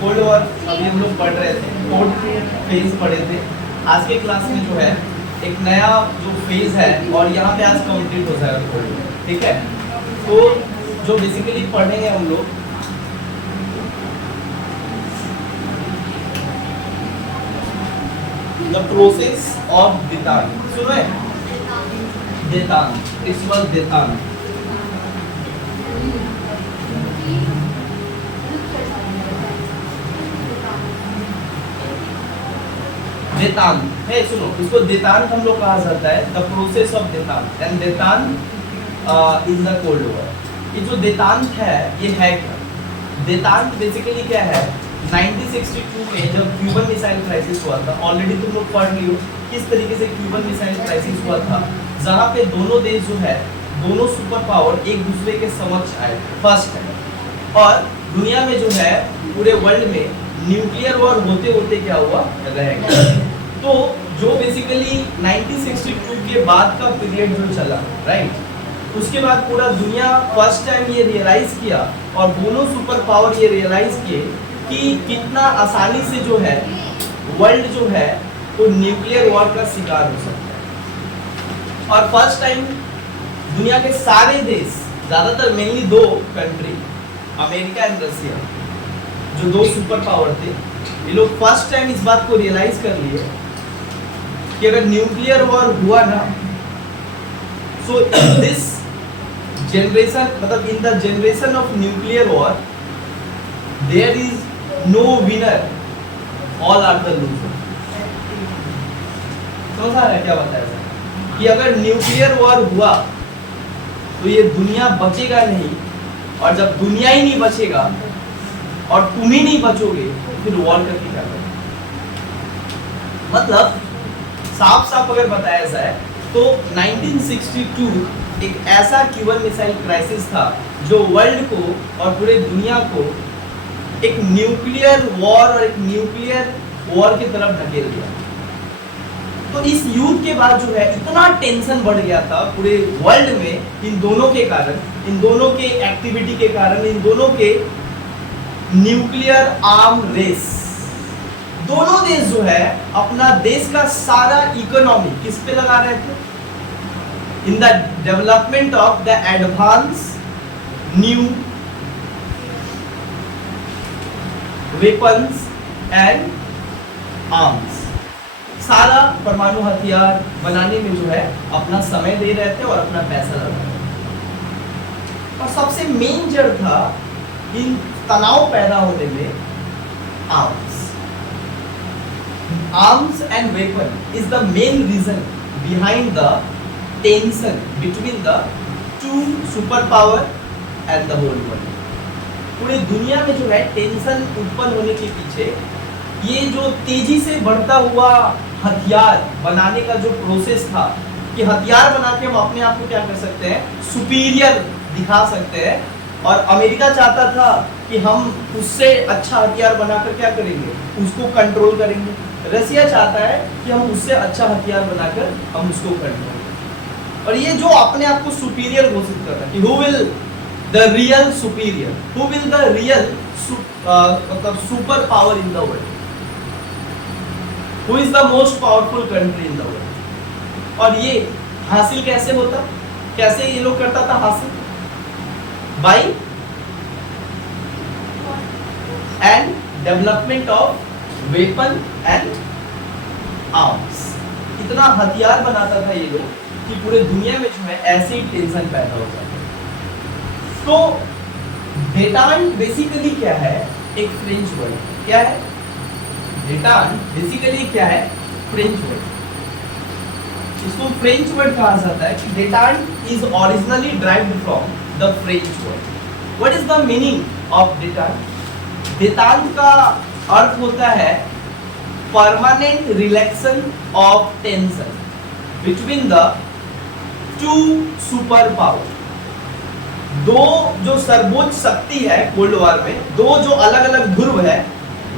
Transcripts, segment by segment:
Cold war अभी हम लोग पढ़ रहे थे, फोर्थ फेज पढ़े थे। आज के क्लास में जो है एक नया जो फेज है और यहाँ पे आज कंप्लीट हो जाएगा कोल्ड वॉर, ठीक है। तो जो बेसिकली पढ़ेंगे हम लोग द प्रोसेस ऑफ देतान, सुनो है देतान, इस वक्त देतान देतान है, सुनो इसको देतान हम लोग कहा जाता है, the process of detente and detente in the cold war. ये जो देतान है ये है क्या? देतान बेसिकली क्या है? 1962 में जब क्यूबन मिसाइल क्राइसिस हुआ था, ऑलरेडी तुम लोग पढ़ लियो किस तरीके से क्यूबन मिसाइल क्राइसिस हुआ था, जहाँ पे दोनों देश जो है, दोनों सुपर पावर एक दूसरे के समक्ष आए फर्स्ट है। और दुनिया में जो है पूरे वर्ल्ड में न्यूक्लियर वॉर होते होते क्या हुआ रहेगा। तो जो बेसिकली 1962 के बाद का पीरियड जो चला, राइट, उसके बाद पूरा दुनिया फर्स्ट टाइम ये रियलाइज किया और दोनों सुपर पावर ये रियलाइज किए कि कितना आसानी से जो है वर्ल्ड जो है वो न्यूक्लियर वॉर का शिकार हो सकता है। और फर्स्ट टाइम दुनिया के सारे देश, ज्यादातर मेनली दो कंट्री, अमेरिका एंड रशिया, जो दो सुपर पावर थे, ये लोग फर्स्ट टाइम इस बात को रियलाइज कर लिए कि अगर न्यूक्लियर वॉर हुआ ना, सो इन दिस जनरेशन, मतलब in the generation of nuclear war there is no winner, all are the loser. समझ आ रहा है क्या बताया सर? कि अगर न्यूक्लियर वॉर हुआ तो ये दुनिया बचेगा नहीं, और जब दुनिया ही नहीं बचेगा और तुम ही नहीं बचोगे फिर वॉर करके क्या करोगे? मतलब साफ साफ अगर बताया जाए तो 1962 एक ऐसा क्यूबन मिसाइल क्राइसिस था जो वर्ल्ड को और पूरे दुनिया को एक न्यूक्लियर वॉर और एक न्यूक्लियर वॉर की तरफ ढकेल दिया। तो इस युद्ध के बाद जो है इतना टेंशन बढ़ गया था पूरे वर्ल्ड में इन दोनों के कारण, इन दोनों के एक्टिविटी के कारण, इन दोनों के न्यूक्लियर आर्म रेस। दोनों देश जो है अपना देश का सारा इकोनॉमी किस पे लगा रहे थे? In the development of the advance new weapons and arms. सारा परमाणु हथियार बनाने में जो है अपना समय दे रहे थे और अपना पैसा लगा रहे थे। और सबसे मेन जड़ था इन तनाव पैदा होने में arms. Arms and weapon is the main reason behind the tension between the two super power and the whole world. पूरी दुनिया में जो है टेंशन उत्पन्न होने के पीछे ये जो तेजी से बढ़ता हुआ हथियार बनाने का जो प्रोसेस था कि हथियार बना के हम अपने आप को क्या कर सकते हैं, सुपीरियर दिखा सकते हैं। और अमेरिका चाहता था कि हम उससे अच्छा हथियार बनाकर क्या करेंगे, उसको कंट्रोल करेंगे। रसिया चाहता है कि हम उससे अच्छा हथियार बनाकर हम उसको कंट्रोल करें। और ये जो अपने आप को सुपीरियर घोषित कर रहा है कि who will the real superior, who will the real मतलब super power in the world, who is the most powerful country in the world. और ये हासिल कैसे होता, कैसे ये लोग करता था हासिल? By and development of weapon and arms. इतना हथियार बनाता था ये लोग कि पूरे दुनिया में जो है ऐसे ही टेंशन पैदा हो जाता है। तो देतान बेसिकली क्या है? एक फ्रेंच वर्ड। क्या है देतान? बेसिकली क्या है? French word. इसको फ्रेंच वर्ड कहा जाता है कि detente is originally derived from the French word. What is the meaning of detente? Detente का अर्थ होता है permanent relaxation of tension between the two super power. दो जो सर्वोच्च शक्ति है कोल्ड वॉर में, दो जो अलग अलग ध्रुव है,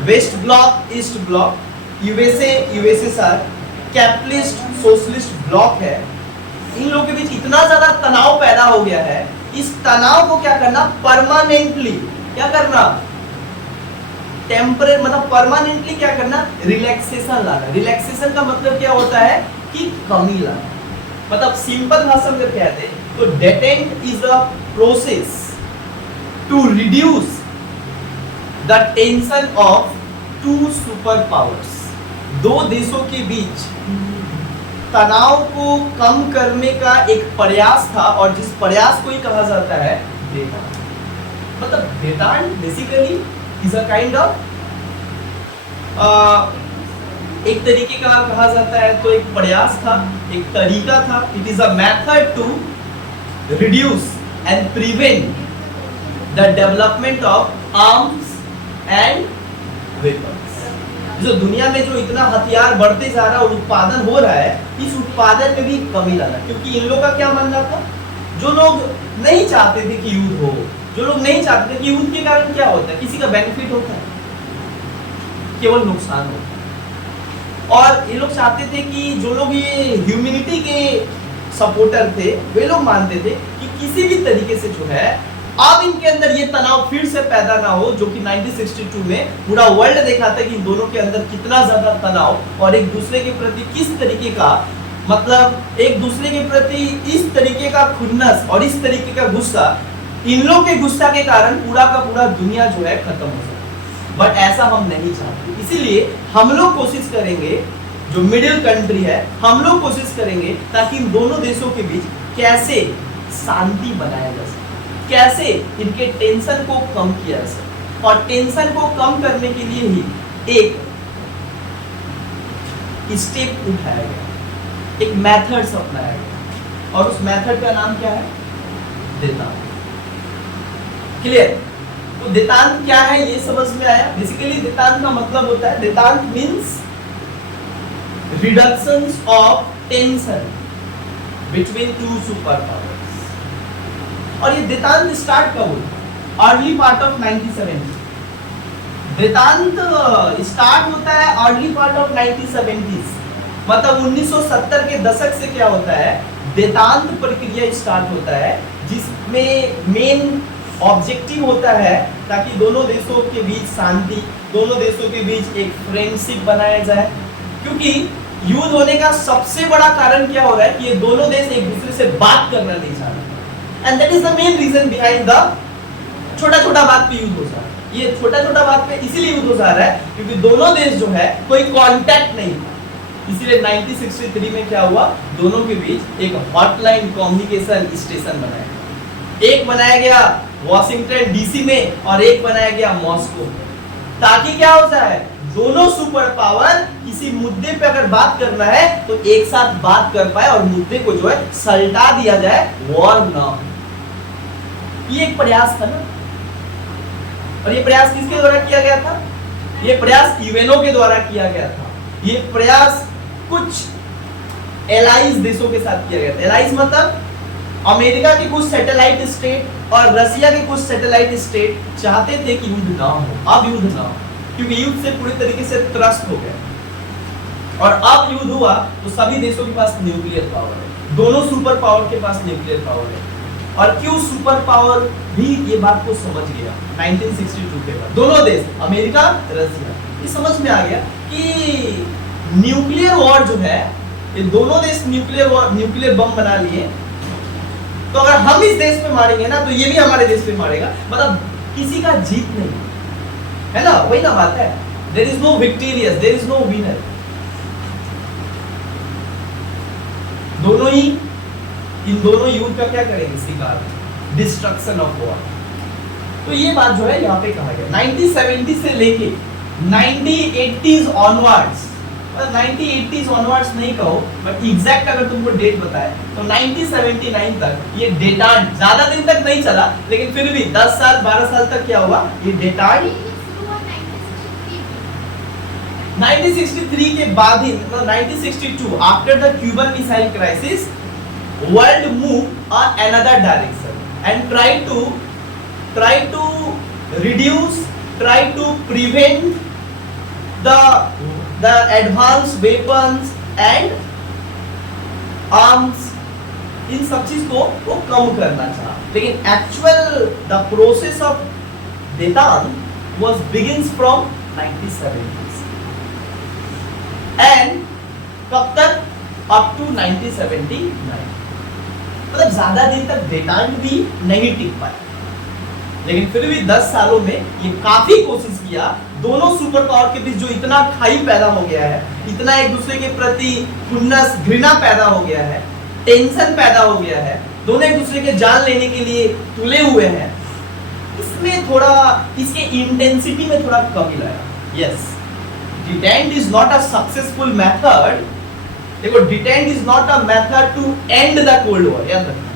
west bloc east bloc, USA USSR, capitalist socialist bloc है, इन लोगों के बीच इतना ज्यादा तनाव पैदा हो गया है। इस तनाव को क्या करना, परमानेंटली क्या करना, टेम्पररी मतलब परमानेंटली क्या करना, रिलैक्सेशन लाना। रिलैक्सेशन का मतलब क्या होता है कि कमी लाना। मतलब सिंपल भाषा में कहते हैं तो detente is a process to reduce the tension of two super powers. दो देशों के बीच तनाव को कम करने का एक प्रयास था और जिस प्रयास को ही कहा जाता है देतान। मतलब detente basically is a kind of एक तरीके का कहा जाता है तो एक प्रयास था, एक तरीका था। It is a method to reduce and prevent the development of arms and weapons. जो दुनिया में जो इतना हथियार बढ़ते जा रहा है और उत्पादन हो रहा है, इस उत्पादन में भी कमी लाना। क्योंकि इन लोगों का क्या मानना था, जो लोग नहीं चाहते थे कि युद्ध हो, जो लोग नहीं चाहते थे कि युद्ध के कारण क्या होता है, किसी का बेनिफिट होता है, केवल नुकसान होता है। और ये लोग चाहते थे कि जो लोग ये ह्यूमैनिटी के सपोर्टर थे, वे लोग मानते थे कि किसी भी तरीके से जो है अब इनके अंदर ये तनाव फिर से पैदा ना हो, जो कि 1962 में पूरा वर्ल्ड देखा था कि इन दोनों के अंदर कितना ज्यादा तनाव और एक दूसरे के प्रति किस तरीके का, मतलब एक दूसरे के प्रति इस तरीके का खुन्नस और इस तरीके का गुस्सा, इन लोग के गुस्सा के कारण पूरा का पूरा दुनिया जो है खत्म हो जाए। बट ऐसा हम नहीं चाहते, इसीलिए हम लोग कोशिश करेंगे, जो मिडिल कंट्री है, हम लोग कोशिश करेंगे ताकि इन दोनों देशों के बीच कैसे शांति बनाया जा सके, कैसे इनके टेंशन को कम किया जा सके। और टेंशन को कम करने के लिए ही एक स्टेप उठाया गया, एक मेथड्स अपनाया गया और उस मेथड का नाम क्या है, देतान। क्लियर? तो देतान क्या है ये समझ में आया। बेसिकली देतान का मतलब होता है, detente means reduction of tension between two super powers. और ये देतांत स्टार्ट कब हुआ, early part of 1970। Detente start होता है अर्ली पार्ट ऑफ 1970s, मतलब 1970 के दशक से क्या होता है, देतांत प्रक्रिया स्टार्ट होता है, जिसमें मेन ऑब्जेक्टिव होता है ताकि दोनों देशों के बीच शांति, दोनों देशों के बीच एक फ्रेंडशिप बनाया जाए। क्योंकि युद्ध होने का सबसे बड़ा कारण क्या हो रहा है कि ये दोनों देश एक दूसरे से बात करना नहीं चाह रहे, and that is the main reason behind the छोटा छोटा बात पे युद्ध हो रहा है। ये छोटा छोटा बात पे इसीलिए युद्ध हो रहा है क्योंकि दोनों देश जो है कोई कांटेक्ट नहीं था। इसीलिए 1963 में क्या हुआ, दोनों के बीच एक हॉटलाइन कम्युनिकेशन स्टेशन बनाया गया। एक बनाया गया वॉशिंगटन डीसी में और एक बनाया गया मॉस्को में, ताकि क्या हो जाए, दोनों सुपर पावर किसी मुद्दे पे अगर बात करना है तो एक साथ बात कर पाए और मुद्दे को जो है सलटा दिया जाए, वॉर ना हो। ये एक प्रयास था ना, और ये प्रयास किसके द्वारा किया गया था, ये प्रयास यूएनओ के द्वारा किया गया था। ये प्रयास कुछ एलाइज देशों के साथ किया गया था। एलाइज मतलब अमेरिका के कुछ सैटेलाइट स्टेट और रसिया के कुछ सैटेलाइट स्टेट चाहते थे कि युद्ध ना हो, अब युद्ध ना हो, क्योंकि युद्ध से पूरी तरीके से त्रस्त हो गए। और अब युद्ध हुआ तो सभी देशों के पास न्यूक्लियर पावर है, दोनों सुपर पावर के पास न्यूक्लियर पावर है। और क्यों सुपर पावर भी ये बात को समझ गया 1962 के बाद, दोनों देश अमेरिका रसिया, ये समझ में आ गया कि न्यूक्लियर वॉर जो है, ये दोनों देश न्यूक्लियर बम बना लिए, तो अगर हम इस देश पे मारेंगे ना तो ये भी हमारे देश पे मारेगा, मतलब किसी का जीत नहीं है ना, वही ना बात है। There is no victorious, there is no winner, दोनों ही इन दोनों युद्ध का क्या करेंगे, शिकार, डिस्ट्रक्शन ऑफ वॉर। तो ये बात जो है यहाँ पे कहा गया 1970 से लेके 1980s ऑनवर्ड्स, 1980s ऑनवर्ड्स नहीं कहो बट एग्जैक्ट अगर तुमको डेट बताए तो 1979 तक ये देतान, ज्यादा दिन तक नहीं चला लेकिन फिर भी 10 साल 12 साल तक क्या हुआ, ये देतान 1963 के बाद ही, मतलब 1962 after the Cuban missile crisis, world move another direction and try to reduce, try to prevent the advanced weapons and arms, इन सब चीज को वो कम करना चाहा। लेकिन actual the process of detente was begins from 1970s and कब तक? Up to 1979। मतलब ज्यादा दिन तक देतान भी नहीं टिक पाया, लेकिन फिर भी 10 सालों में ये काफी कोशिश किया। दोनों सुपर पावर के बीच जो इतना खाई पैदा हो गया है, इतना एक दूसरे के प्रति खुन्नस घृणा पैदा हो गया है, टेंशन पैदा हो गया है, दोनों एक दूसरे के जान लेने के लिए तुले हुए हैं, इसमें थोड़ा इसके इंटेंसिटी में थोड़ा कमी लाया। Yes, detente is not a successful method. देखो, detente is not a method to end the cold war. याद रखना,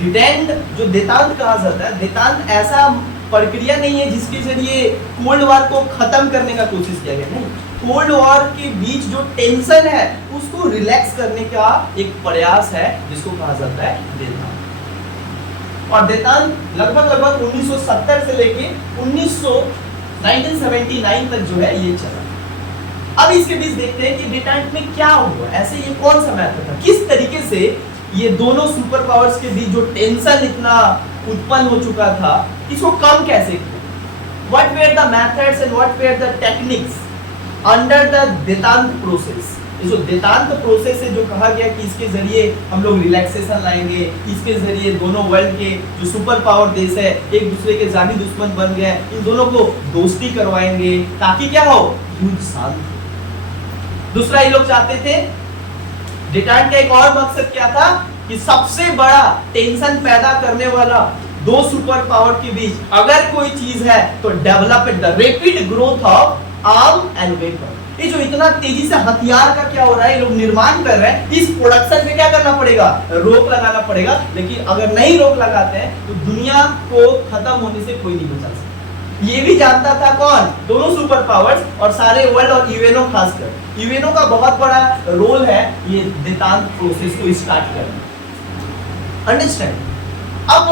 डिटेंट जो देतांत कहा जाता है, देतांत ऐसा प्रक्रिया नहीं है जिसके जरिए कोल्ड वॉर को खत्म करने का कोशिश किया गया। नहीं, कोल्ड वॉर के बीच जो टेंशन है उसको रिलैक्स करने का एक प्रयास है जिसको कहा जाता है देतांत। और देतांत लगभग 1970 से लेके 1979 तक जो है ये चला। अब इसके बीच देखते हैं कि देतांत में क्या हुआ, ऐसे ये कौन सा मैटर था, किस तरीके से ये दोनों सुपर पावर्स के बीच जो टेंशन इतना उत्पन्न हो चुका था, इसको कम कैसे किया। What were the methods and what were the techniques under the detente process. जो देतांत प्रोसेस है, जो कहा गया कि इसके जरिए हम लोग रिलैक्सेशन लाएंगे, इसके जरिए दोनों वर्ल्ड के जो सुपर पावर देश है एक दूसरे के जानी दुश्मन बन गए, इन दोनों को दोस्ती करवाएंगे ताकि क्या हो, युद्ध शांत हो। दूसरा, ये लोग चाहते थे, देतांत का एक और मकसद क्या था कि सबसे बड़ा टेंशन पैदा करने वाला दो सुपर पावर के बीच अगर कोई चीज है तो development, the rapid growth of arm and weapon. ये जो इतना तेजी से हथियार का क्या हो रहा है, ये लोग निर्माण कर रहे हैं, इस प्रोडक्शन में क्या करना पड़ेगा, रोक लगाना पड़ेगा। लेकिन अगर नहीं रोक लगाते हैं तो दुनिया को खत्म होने से कोई नहीं बचा सकता। ये भी जानता था कौन, दोनों सुपर पावर्स और सारे वर्ल्ड और यूएनओ खासकर। यूएनओ का बहुत बड़ा रोल है ये देतांत प्रोसेस को स्टार्ट करना। अंडरस्टैंड? अब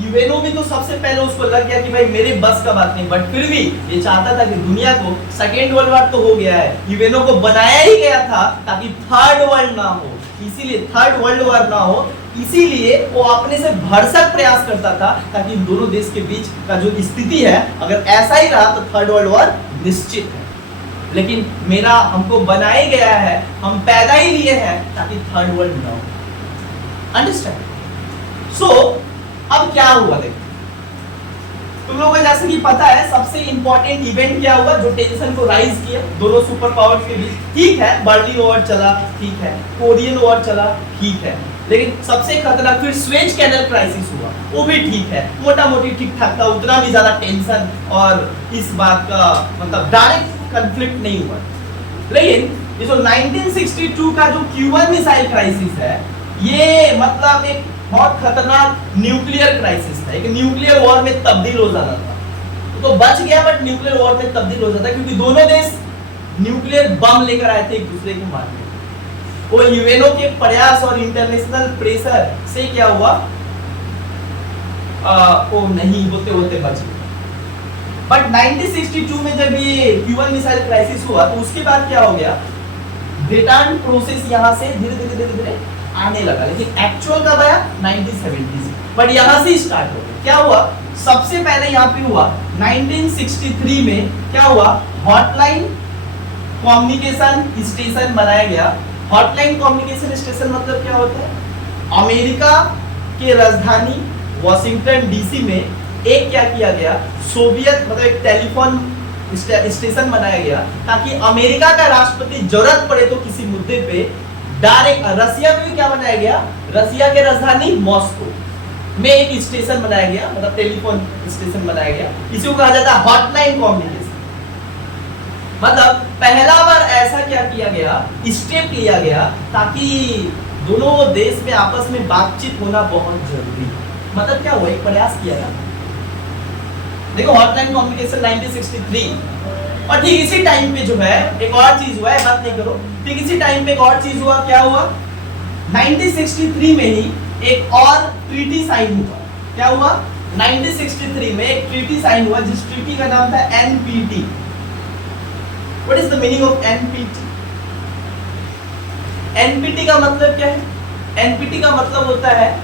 यूएनओ भी तो सबसे पहले उसको लग गया कि भाई मेरे बस का बात नहीं, बट फिर भी ये चाहता था कि दुनिया को, सेकेंड वर्ल्ड वॉर तो हो गया है, यूएनओ को बनाया ही गया था ताकि थर्ड वर्ल्ड ना हो, इसीलिए थर्ड वर्ल्ड वॉर ना हो, इसीलिए वो अपने से भरसक प्रयास करता था ताकि इन दोनों देश के बीच का जो स्थिति है अगर ऐसा ही रहा तो थर्ड वर्ल्ड वॉर निश्चित है। लेकिन मेरा हमको बनाया गया है, हम पैदा ही लिए हैं ताकि थर्ड वर्ल्ड ना हो। अंडरस्टैंड? सो अब क्या हुआ, देखो तुम लोगों को जैसे कि पता है सबसे इंपॉर्टेंट इवेंट क्या हुआ जो टेंशन को राइज किया दोनों सुपर पावर्स के बीच। ठीक है, बर्लिन वॉर चला, ठीक है, कोरियन वॉर चला, ठीक है, लेकिन सबसे खतरनाक फिर स्वेज कैनल क्राइसिस हुआ, वो भी ठीक है, मोटा मोटी ठीक ठाक था, उतना भी ज्यादा टेंशन और इस बात का मतलब डायरेक्ट कॉन्फ्लिक्ट नहीं हुआ। लेकिन ये जो 1962 का जो क्यूबन मिसाइल क्राइसिस है, ये मतलब एक बहुत खतरनाक न्यूक्लियर क्राइसिस था, एक न्यूक्लियर वॉर में तब्दील हो जाता था। तो बच गया बट न्यूक्लियर वॉर में तब्दील हो जाता क्योंकि दोनों देश न्यूक्लियर बम लेकर आए थे एक दूसरे को मारने। वो यूएनओ के प्रयास और इंटरनेशनल प्रेशर से क्या हुआ, वो नहीं होते होते बच गए। बट 1962 में जब ये क्यूबन मिसाइल क्राइसिस हुआ तो उसके बाद क्या हो गया, देतांत प्रोसेस यहाँ से धीरे धीरे आने लगा, लेकिन एक्चुअल कब आया, 1970s। बट यहाँ से स्टार्ट हो गया। क्या हुआ, सबसे पहले यहाँ पे हुआ 1963 में क्या हुआ, हॉटलाइन कम्युनिकेशन स्टेशन बनाया गया। हॉटलाइन कम्युनिकेशन स्टेशन मतलब क्या होता है, अमेरिका के राजधानी वॉशिंगटन डीसी में एक क्या किया गया, सोवियत मतलब एक टेलीफोन स्टेशन बनाया गया ताकि अमेरिका का राष्ट्रपति जरूरत पड़े तो किसी मुद्दे पे डायरेक्ट, रसिया में भी क्या बनाया गया, रसिया के राजधानी मॉस्को में एक स्टेशन बनाया गया, मतलब टेलीफोन स्टेशन बनाया गया। इसी को कहा जाता है हॉटलाइन कम्युनिकेशन। मतलब पहला बार ऐसा क्या किया गया, स्टेप लिया गया ताकि दोनों देश में आपस में बातचीत होना बहुत जरूरी। मतलब क्या हुआ, एक प्रयास किया ना, देखो हॉटलाइन कम्युनिकेशन 1963। और ठीक इसी टाइम पे जो है एक और चीज हुआ है, बात नहीं करो, ठीक इसी टाइम पे एक और चीज हुआ। क्या हुआ, 1963 में ही एक और ट्रीटी साइन हुआ। क्या हुआ, 1963 में एक ट्रीटी साइन हुआ जिस ट्रीटी का नाम था NPT. What is the meaning of NPT? NPT का मतलब क्या है, एनपीटी का मतलब होता है,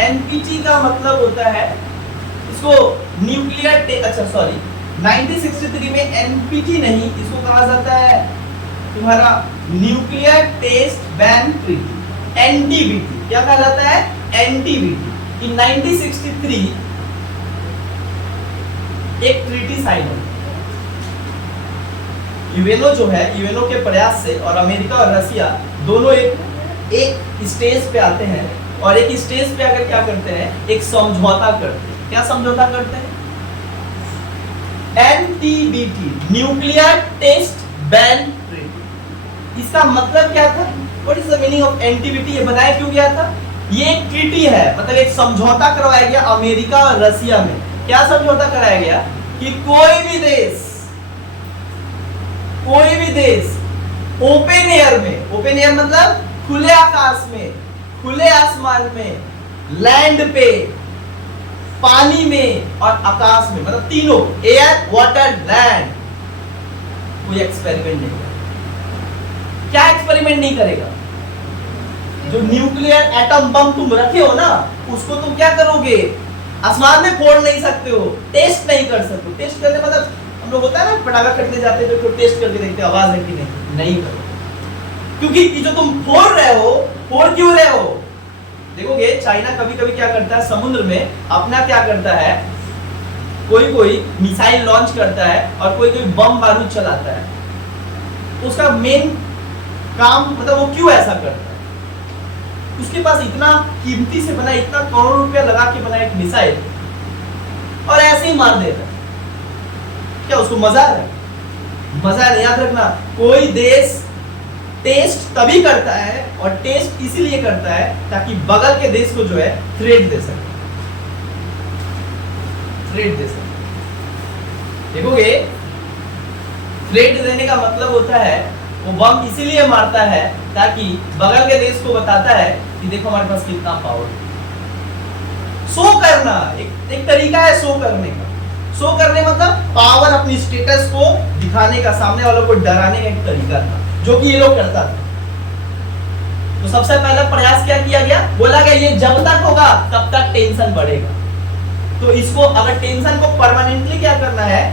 एनपीटी का मतलब होता है इसको न्यूक्लियर, अच्छा सॉरी, 1963 में एनपीटी नहीं, इसको कहा जाता है तुम्हारा न्यूक्लियर टेस्ट बैन ट्रीटी, एनटीबीटी। क्या कहा जाता है? एनटीबीटी। इन 1963 एक ट्रीटी साइन हुई। यूएनओ जो है, यूएनओ के प्रयास से और अमेरिका और रसिया दोनों एक स्टेज पे आते हैं और एक स्टेज पे आकर क्या करते हैं? एक समझौता करते हैं। क्या समझौता करते हैं? NTBT, nuclear test ban treaty. इसका मतलब क्या था? What is the meaning of NTBT? ये बनाया क्यों गया था? ये एक ट्रीटी है, मतलब एक समझौता करवाया गया अमेरिका और रसिया में। क्या समझौता कराया गया? कि कोई भी देश ओपन एयर में, ओपन एयर मतलब खुले आकाश में, खुले आसमान में, लैंड पे, पानी में और आकाश में, मतलब तीनों, एयर, वाटर, लैंड, कोई एक्सपेरिमेंट नहीं करेगा। क्या एक्सपेरिमेंट नहीं करेगा? जो न्यूक्लियर एटम बम तुम रखे हो ना, उसको तुम क्या करोगे? आसमान में फोड़ नहीं सकते हो, टेस्ट नहीं कर सकते हो। टेस्ट करने मतलब हम लोग होता है ना, पटाखा खरीदने जाते हैं तो टेस्ट करके देखते हैं आवाज है कि नहीं करो, क्योंकि ये जो तुम फोड़ रहे हो, फोड़ क्यों रहे हो? देखोगे चाइना कभी-कभी क्या करता है, समुद्र में अपना क्या करता है, कोई मिसाइल लॉन्च करता है और कोई बम बारूद चलाता है। उसका मेन काम मतलब वो क्यों ऐसा करता है? उसके पास इतना कीमती से बना, इतना करोड़ रुपया लगा के बना एक मिसाइल और ऐसे ही मार देता है। क्या उसको मजा है? मजा नहीं। याद रखना, कोई देश टेस्ट तभी करता है और टेस्ट इसीलिए करता है ताकि बगल के देश को जो है थ्रेट दे सके, थ्रेट दे सके। देखोगे थ्रेट देने का मतलब होता है वो बम इसीलिए मारता है ताकि बगल के देश को बताता है कि देखो हमारे पास कितना पावर है। शो करना एक तरीका है शो करने का। शो करने मतलब पावर, अपनी स्टेटस को दिखाने का, सामने वालों को डराने का एक तरीका था, जो कि ये लोग करता था। तो सबसे पहला प्रयास क्या किया गया? बोला गया ये जब तक होगा तब तक टेंशन बढ़ेगा। तो इसको अगर टेंशन को परमानेंटली क्या करना है,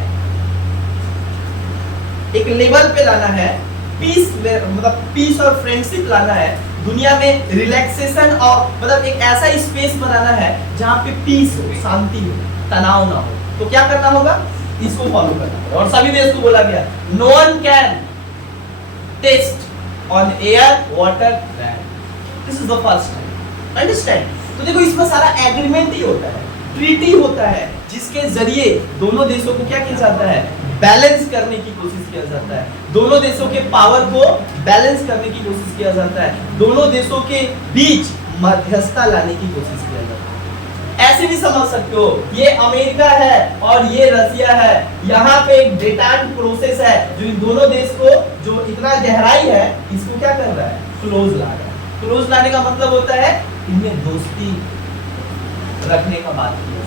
एक लेवल पे लाना है, पीस मतलब पीस और फ्रेंडशिप लाना है, दुनिया में रिलैक्सेशन और मतलब एक ऐसा स्पेस बनाना है जहां पे पीस हो, शांति हो, तनाव ना हो। तो क्या करना होगा? इसको फॉलो करना होगा। और सभी देश को बोला गया no one can test on air, water, land. This is the first time. Understand? तो देखो इसमें सारा एग्रीमेंट ही होता है, ट्रीटी होता है, जिसके जरिए दोनों देशों को क्या किया जाता है? बैलेंस करने की कोशिश किया जाता है। दोनों देशों के पावर को बैलेंस करने की कोशिश किया जाता है। दोनों देशों के बीच मध्यस्थता लाने की कोशिश किया जाता है। ऐसे भी समझ सकते हो, ये अमेरिका है और ये रसिया है। यहाँ पे एक डेटेंट प्रोसेस है जो इन दोनों देश को, जो इतना गहराई है, इसको क्या कर रहा है? क्लोज ला रहा है। क्लोज लाने का मतलब होता है इनमें दोस्ती रखने का बात किया।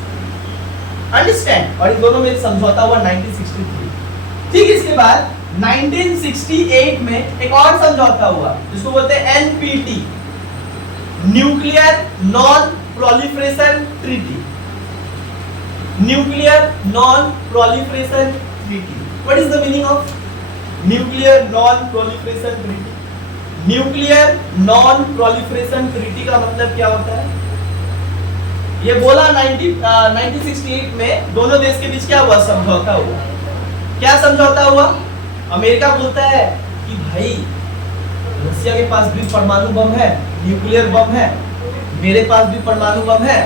अंडरस्टैंड? और इन दोनों में समझौता हुआ 1963। ठीक, इसके बाद 1968 में एक और समझौता हुआ जिसको बोलते हैं NPT, nuclear non proliferation treaty. Nuclear non proliferation treaty. What is the meaning of nuclear non proliferation treaty? Nuclear non proliferation treaty का मतलब क्या होता है? ये बोला 1968 में दोनों देश के बीच क्या हुआ? समझौता हुआ। क्या समझौता हुआ? अमेरिका बोलता है कि भाई रसिया के पास भी परमाणु बम है, न्यूक्लियर बम है, मेरे पास भी परमाणु बम है।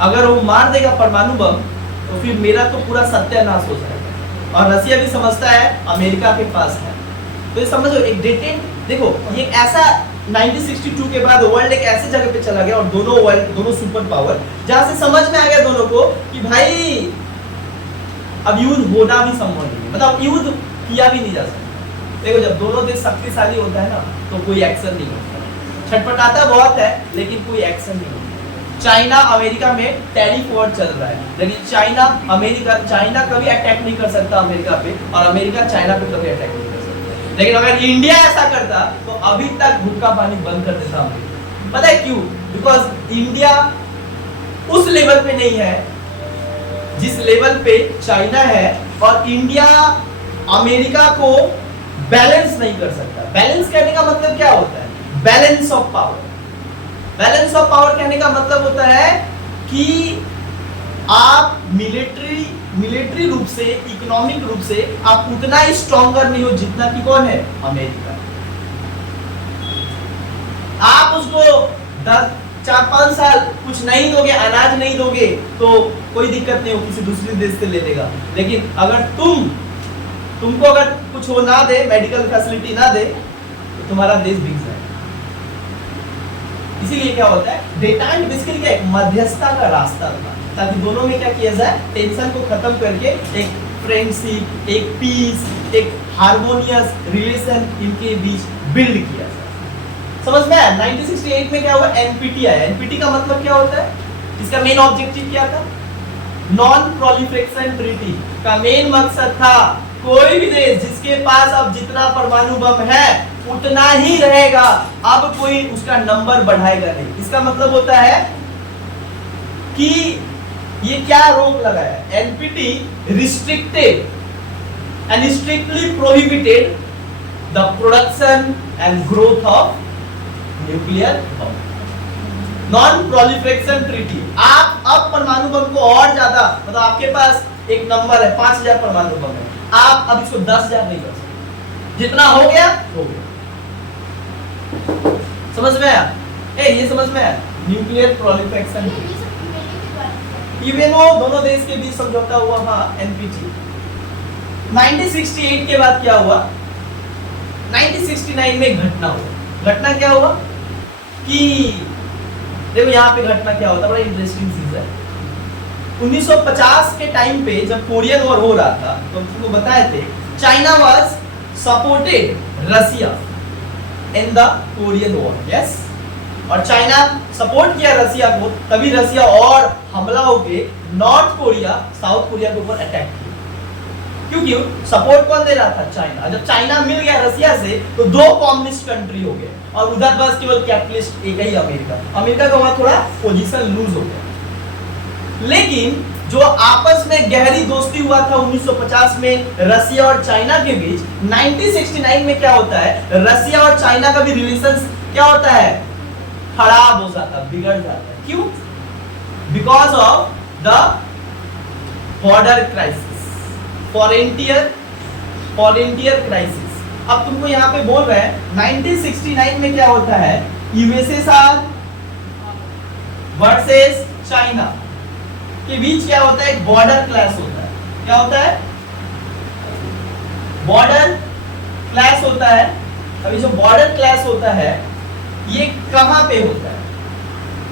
अगर वो मार देगा परमाणु बम तो फिर मेरा तो पूरा सत्यानाश हो जाएगा। और रसिया भी समझता है अमेरिका के पास है। तो ये समझो एक डेटेड, देखो ये ऐसा 1962 के बाद वर्ल्ड एक ऐसे जगह पे चला गया और दोनों सुपर पावर, जहां से समझ में आ गया दोनों को कि भाई अब युद्ध होना भी संभव नहीं है, मतलब युद्ध किया भी नहीं जा सकता। देखो जब दोनों देश शक्तिशाली होता है ना तो कोई एक्शन नहीं होता, छटपटाता बहुत है लेकिन कोई एक्शन नहीं होता। चाइना अमेरिका में टैरिफ वॉर चल रहा है, लेकिन चाइना कभी अटैक नहीं कर सकता अमेरिका पे और अमेरिका चाइना पे कभी अटैक नहीं कर सकता। लेकिन अगर इंडिया ऐसा करता तो अभी तक हुक्का पानी बंद कर देता अमेरिका। पता है क्यों? बिकॉज इंडिया उस लेवल पे नहीं है जिस लेवल पे चाइना है और इंडिया अमेरिका को बैलेंस नहीं कर सकता। बैलेंस कहने का मतलब क्या होता है? Balance of power. Balance of power कहने का मतलब होता है कि आप मिलिट्री रूप से, इकोनॉमिक रूप से आप उतना ही स्ट्रॉन्गर नहीं हो जितना कि कौन है? अमेरिका। आप उसको 4-5 साल कुछ नहीं दोगे, अनाज नहीं दोगे तो कोई दिक्कत नहीं हो, किसी दूसरे देश से ले लेगा। लेकिन अगर तुमको अगर कुछ वो ना दे, मेडिकल फैसिलिटी ना दे, तो तुम्हारा देश बिक जाएगा। इसीलिए क्या होता है, डेटाइट बेसिकली क्या, एक मध्यस्थता का रास्ता था, ताकि दोनों में क्या किया जाए, टेंशन को खत्म करके एक फ्रेंडशिप, एक पीस, एक हार्मोनियस रिलेशन इनके बीच बिल्ड किया जाए। समझ में आया? 1968 में क्या हुआ? एनपीटी आया। एनपीटी का मतलब क्या होता है? इसका मेन ऑब्जेक्टिव क्या था? नॉन प्रोलिफरेशन ट्रीटी का मेन मकसद था कोई भी देश जिसके पास अब जितना परमाणु बम है उतना ही रहेगा, अब कोई उसका नंबर बढ़ाएगा नहीं। इसका मतलब होता है कि ये क्या रोक लगाया? NPT restricted and strictly prohibited the production and growth of nuclear bomb. Non proliferation treaty, आप अब परमाणु बम को और ज्यादा, मतलब आपके पास एक नंबर है 5000 परमाणु बम है, आप अब इसको 10,000 नहीं कर सकते, जितना हो गया हो गया। समझ में आया? ये समझ में आया? न्यूक्लियर प्रोलिफरेशन ट्रीटी, इवन वो दोनों देश के बीच समझौता हुआ था, एनपीटी। 1968 के बाद क्या हुआ? 1969 में एक घटना हुआ। घटना क्या हुआ कि देखो यहाँ पे घटना क्या होता है, बड़ा इंटरेस्टिंग चीज है। 1950 के टाइम पे जब कोरियन वॉर हो रहा था तो तुमको बताए थे, China was supported Russia in the Korean war. Yes, और चाइना सपोर्ट किया रसिया को, तभी रसिया और हमला होके नॉर्थ कोरिया साउथ कोरिया के ऊपर अटैक किया। क्योंकि सपोर्ट कौन दे रहा था? चाइना। जब चाइना मिल गया रसिया से तो दो कम्युनिस्ट कंट्री हो गए और उधर बस केवल कैपिटलिस्ट एक ही अमेरिका। अमेरिका का वहां थोड़ा पोजीशन लूज हो गया। लेकिन जो आपस में गहरी दोस्ती हुआ था 1950 में रसिया और चाइना के बीच, 1969 में क्या होता है, रसिया और चाइना का भी रिलेशन क्या होता है? खराब हो जाता, बिगड़ जाता है। क्यों? Because of the border crisis, frontier crisis. अब तुमको यहाँ पे बोल रहे हैं 1969 में क्या होता है, यूएसएसआर वर्सेस चाइना के बीच क्या होता है? एक बॉर्डर क्लैश होता है। क्या होता है? बॉर्डर क्लैश होता है। अभी जो बॉर्डर क्लैश होता है ये कहां पे होता है?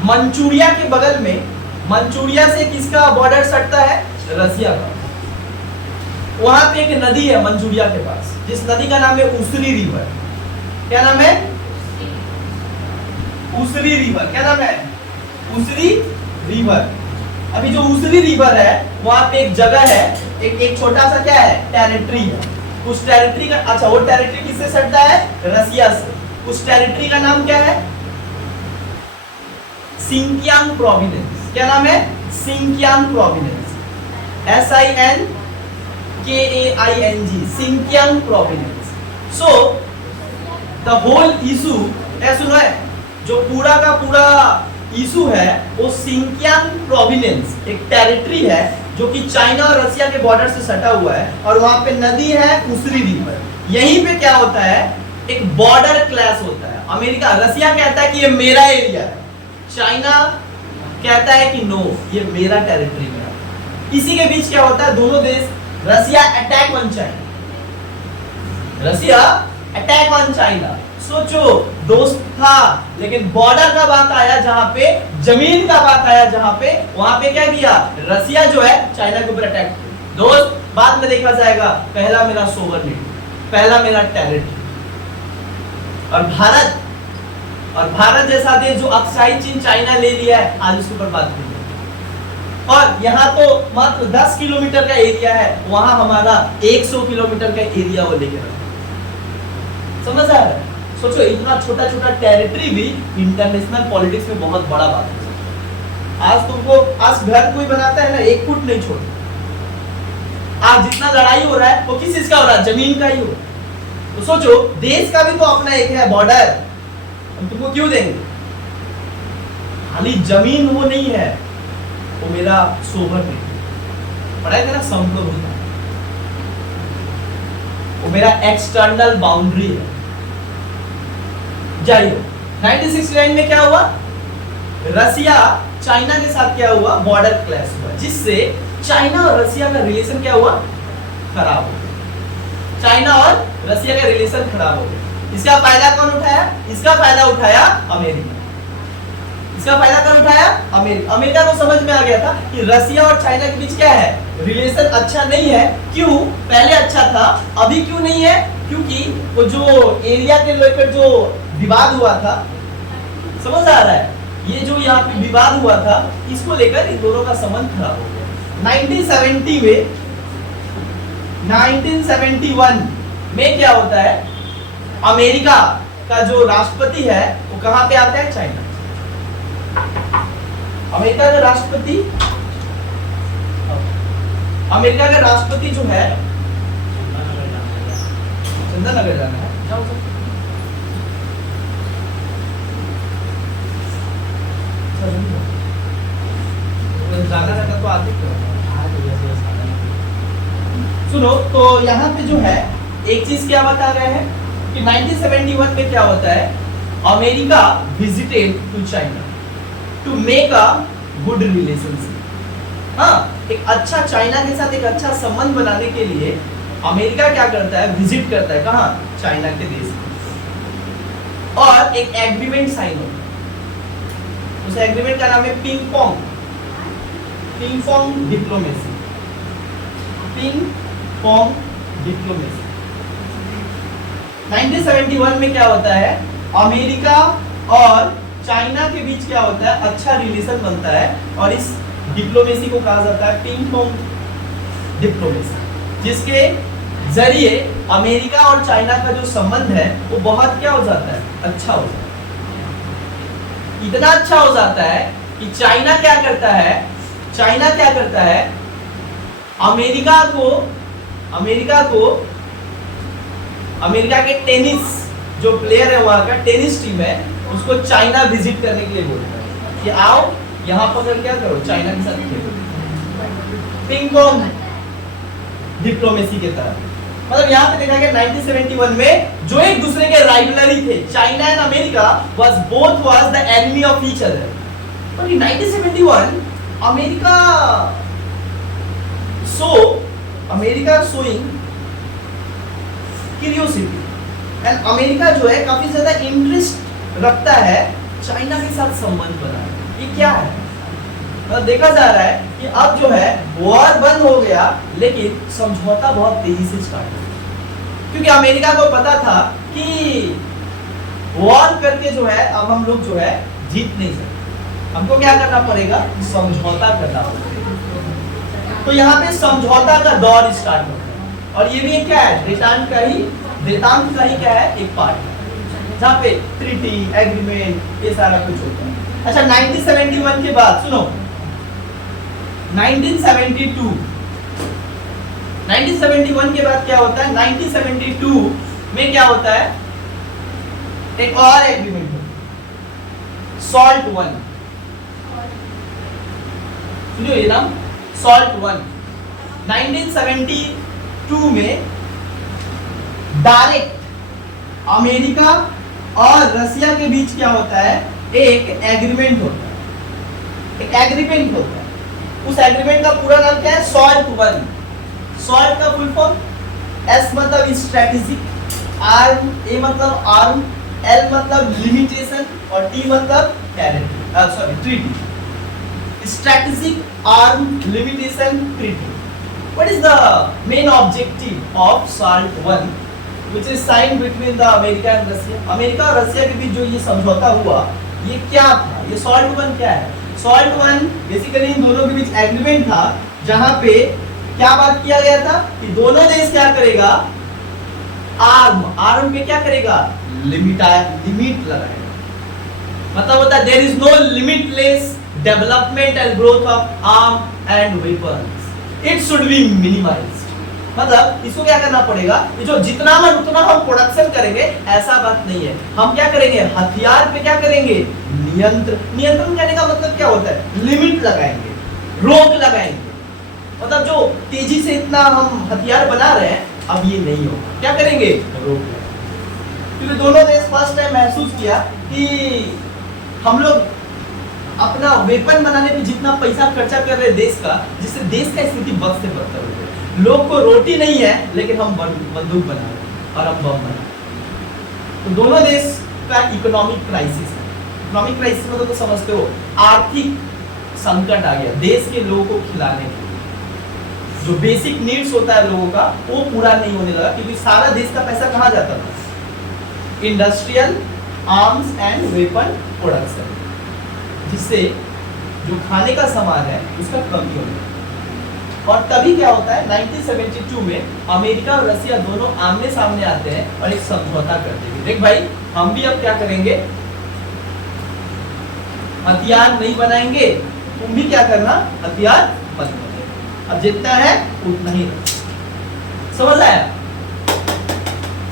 मंचूरिया के बगल में। मंचूरिया से किसका बॉर्डर सटता है? रसिया का। वहां पे एक नदी है मंचूरिया के पास, जिस नदी का नाम है उसरी रिवर। क्या नाम है? उसरी रिवर। क्या नाम है? उसरी रिवर। अभी जो उसरी रिवर है वहां पे एक जगह है, एक छोटा सा क्या है? टेरिटरी है। उस टेरिटरी का, अच्छा वो टेरिटरी किससे सटता है? रसिया से। उस टेरिटरी का नाम क्या है? Sinkiang province. क्या नाम है? Sinkiang province. SINKAING, Sinkiang province. So the whole issue, सुनो है, जो पूरा का पूरा इशू है वो सिंकियांग प्रोविंस एक टेरिटरी है जो कि चाइना और रसिया के बॉर्डर से सटा हुआ है, और वहां पे नदी है उसरी रिवर। यहीं पे क्या होता है? एक बॉर्डर क्लैश होता है। अमेरिका, रसिया कहता है कि ये मेरा एरिया है, चाइना कहता है कि नो ये मेरा टेरिटरी है। इसी के बीच क्या होता है? दोनों देश, Russia attack on China, Russia attack on China. सोचो, दोस्त था, लेकिन बॉर्डर का बात आया, जहां पे जमीन का बात आया, जहां पे वहां पे क्या किया? रसिया जो है चाइना के ऊपर अटैक किया। दोस्त बाद में देखा जाएगा, पहला मेरा सोवरेनिटी, पहला मेरा टेरिटरी। और भारत जैसा देश जो अक्साई चीन चाइना ले लिया है, आज उसके ऊपर बात करेंगे। और यहाँ तो मात्र 10 किलोमीटर का एरिया है, वहां हमारा 100 किलोमीटर का एरिया वो लेके रखा। समझ आ रहा है? सोचो, इतना छोटा छोटा टेरिटरी भी इंटरनेशनल पॉलिटिक्स में बहुत बड़ा बात है। आज तुमको, आज घर कोई बनाता है ना, 1 फुट नहीं छोड़ता, आज जितना लड़ाई हो रहा है वो किस चीज का हो रहा है? जमीन का ही हो रहा है। तो सोचो देश का भी तो अपना एक है बॉर्डर, हम तुमको क्यों देंगे? खाली जमीन वो नहीं है, वो मेरा सोवर नहीं, पढ़ाई तेरा संपूर्ण होता है, वो मेरा एक्सटर्नल बाउंड्री है। जाइए 1969 में क्या हुआ? रसिया चाइना के साथ क्या हुआ? बॉर्डर क्लैश हुआ, जिससे चाइना और रसिया का रिलेशन क्या हुआ? खराब हो गया। चाइना और रसिया का रिलेशन खराब हो गया। इसका फायदा कौन उठाया? इसका फायदा उठाया अमेरिका। इसका फायदा कौन उठाया? अमेरिका। अमेरिका को समझ में आ गया था कि रसिया और चाइना के बीच क्या है? रिलेशन अच्छा नहीं है। क्यों? पहले अच्छा था, अभी क्यों नहीं है? क्योंकि वो जो एरिया के लेकर जो विवाद हुआ था, समझ आ रहा है? ये जो यहाँ पे विवाद हुआ था, इसको लेकर इन दोनों का संबंध खराब हो गया। 1971 में क्या होता है? अमेरिका का जो राष्ट्रपति है वो कहां पे आता है? चाइना। अमेरिका का राष्ट्रपति जो है चंदननगर जाना है, जाओ जाना रहता तो आते क्यों? सुनो, तो यहाँ पे जो है एक चीज क्या बता रहे हैं कि 1971 में क्या होता है? America visited to China to make a good relationship. हाँ, एक अच्छा चाइना के साथ एक अच्छा संबंध बनाने के लिए अमेरिका क्या करता है? विजिट करता है। कहाँ? चाइना के देश में। और एक एग्रीमेंट साइन होता है। उस एग्रीमेंट का नाम है ping pong diplomacy. Ping pong diplomacy. 1971 में क्या होता है? अमेरिका और चाइना के बीच क्या होता है? अच्छा रिलेशन बनता है, और इस डिप्लोमेसी को कहा जाता है पिंग पोंग डिप्लोमेसी, जिसके जरिए अमेरिका और चाइना का जो संबंध है वो बहुत क्या हो जाता है? अच्छा हो जाता है। इतना अच्छा हो जाता है कि चाइना क्या करता है? अमेरिका के टेनिस जो प्लेयर है, वहां का टेनिस टीम है, उसको चाइना विजिट करने के लिए बोलता है कि आओ यहाँ पर क्या करो? चाइना के साथ खेलो। पिंग पोंग डिप्लोमेसी के तहत, मतलब यहाँ पे देखा गया 1971 में जो एक दूसरे के राइवलरी थे, China and America was the enemy of each other. But in 1971, America showing curiosity, and America जो है काफी ज्यादा इंटरेस्ट रखता है चाइना के साथ संबंध बनाने। ये क्या है? तो देखा जा रहा है कि अब जो है वॉर बंद हो गया, लेकिन समझौता बहुत तेजी से स्टार्ट हो गया, क्योंकि अमेरिका को पता था कि वॉर करके जो है अब हम लोग जो है जीत नहीं सकते, हमको क्या करना पड़ेगा? समझौता करना पड़ेगा। तो यहाँ पे समझौता का दौर स्टार्ट होता है, और ये भी क्या है? देतांत का ही क्या है? एक पार्ट है, जहाँ पे ट्रीटी, एग्रीमेंट, ये सारा कुछ होता है। अच्छा, 1971 के बाद सुनो, 1971 के बाद क्या होता है? 1972 में क्या होता है? एक और एग्रीमेंट होता है, सॉल्ट 1। सुनिए ये नाम, सॉल्ट 1। 1972 में डायरेक्ट अमेरिका और रसिया के बीच क्या होता है? एक एग्रीमेंट होता है। उस एग्रीमेंट का पूरा नाम क्या है? सॉल्ट 1। सॉल्ट का फुल फॉर्म, एस मतलब स्ट्रेटेजिक, आर्म, ए मतलब आर्म, एल मतलब लिमिटेशन, और टी मतलब treaty. Strategic Arm Limitation Treaty. What is the main objective of SALT 1, which is signed between the America and Russia? America और रसिया के बीच जो ये समझौता हुआ, ये क्या था? ये SALT 1 क्या है? SALT 1 बेसिकली इन दोनों के बीच एग्रीमेंट था, जहां पे क्या बात किया गया था कि दोनों देश क्या करेगा? आर्म पे क्या करेगा? लिमिट लगाएगा। मतलब होता है there is no limitless development and growth of arm and weapons. It should be minimized. मतलब इसको क्या करना पड़ेगा, ये जो जितना मन उतना हम प्रोडक्शन करेंगे, ऐसा बात नहीं है। हम क्या करेंगे, हथियार पे क्या करेंगे, नियंत्रण करने का मतलब क्या होता है, लिमिट लगाएंगे, रोक लगाएंगे। मतलब जो तेजी से इतना हम हथियार बना रहे हैं, अब ये नहीं होगा, क्या करेंगे, रोक लगाएंगे। क्योंकि दोनों देश फर्स्ट टाइम महसूस किया कि हम लोग अपना वेपन बनाने पे जितना पैसा खर्चा कर रहे देश का, जिससे देश का स्थिति बद से बदतर हो गई। लोग को रोटी नहीं है, लेकिन हम बंदूक बना रहे हैं और हम बम बना रहे हैं। तो दोनों देश का इकोनॉमिक क्राइसिस है। इकोनॉमिक क्राइसिस मतलब तो समझते हो, आर्थिक संकट आ गया देश के लोगों को खिलाने के लिए। जो बेसिक नीड्स होता है लोगों का, वो पूरा नहीं होने लगा, क्योंकि सारा देश का पैसा कहाँ जाता था, industrial arms and weapon production, जिससे जो खाने का सामान है उसका कमी होने लगा। और तभी क्या होता है, 1972 में अमेरिका और रसिया दोनों आमने सामने आते हैं और एक समझौता करते हैं। देख भाई, हम भी अब क्या करेंगे, हथियार नहीं बनाएंगे, तुम भी क्या करना, हथियार बंद करेंगे। अब जितना है उतना ही, समझ आया,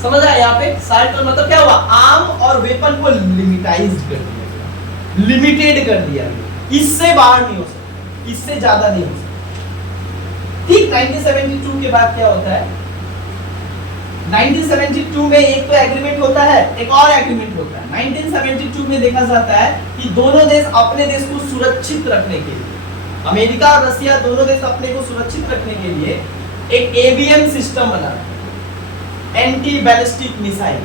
समझ आया। यहाँ पे साल्ट का मतलब क्या हुआ, आर्म और वेपन को लिमिटाइज कर दिया, लिमिटेड कर दिया, इससे बाहर नहीं हो सकता, इससे ज्यादा नहीं हो सकता। ठीक 1972 के बाद क्या होता है, 1972 में एक तो एग्रीमेंट होता है, एक और एग्रीमेंट होता है। 1972 में देखा जाता है कि दोनों देश अपने देश को सुरक्षित रखने के लिए, अमेरिका और रसिया दोनों देश अपने को सुरक्षित रखने के लिए एक एबीएम सिस्टम बनाते हैं, anti ballistic missile.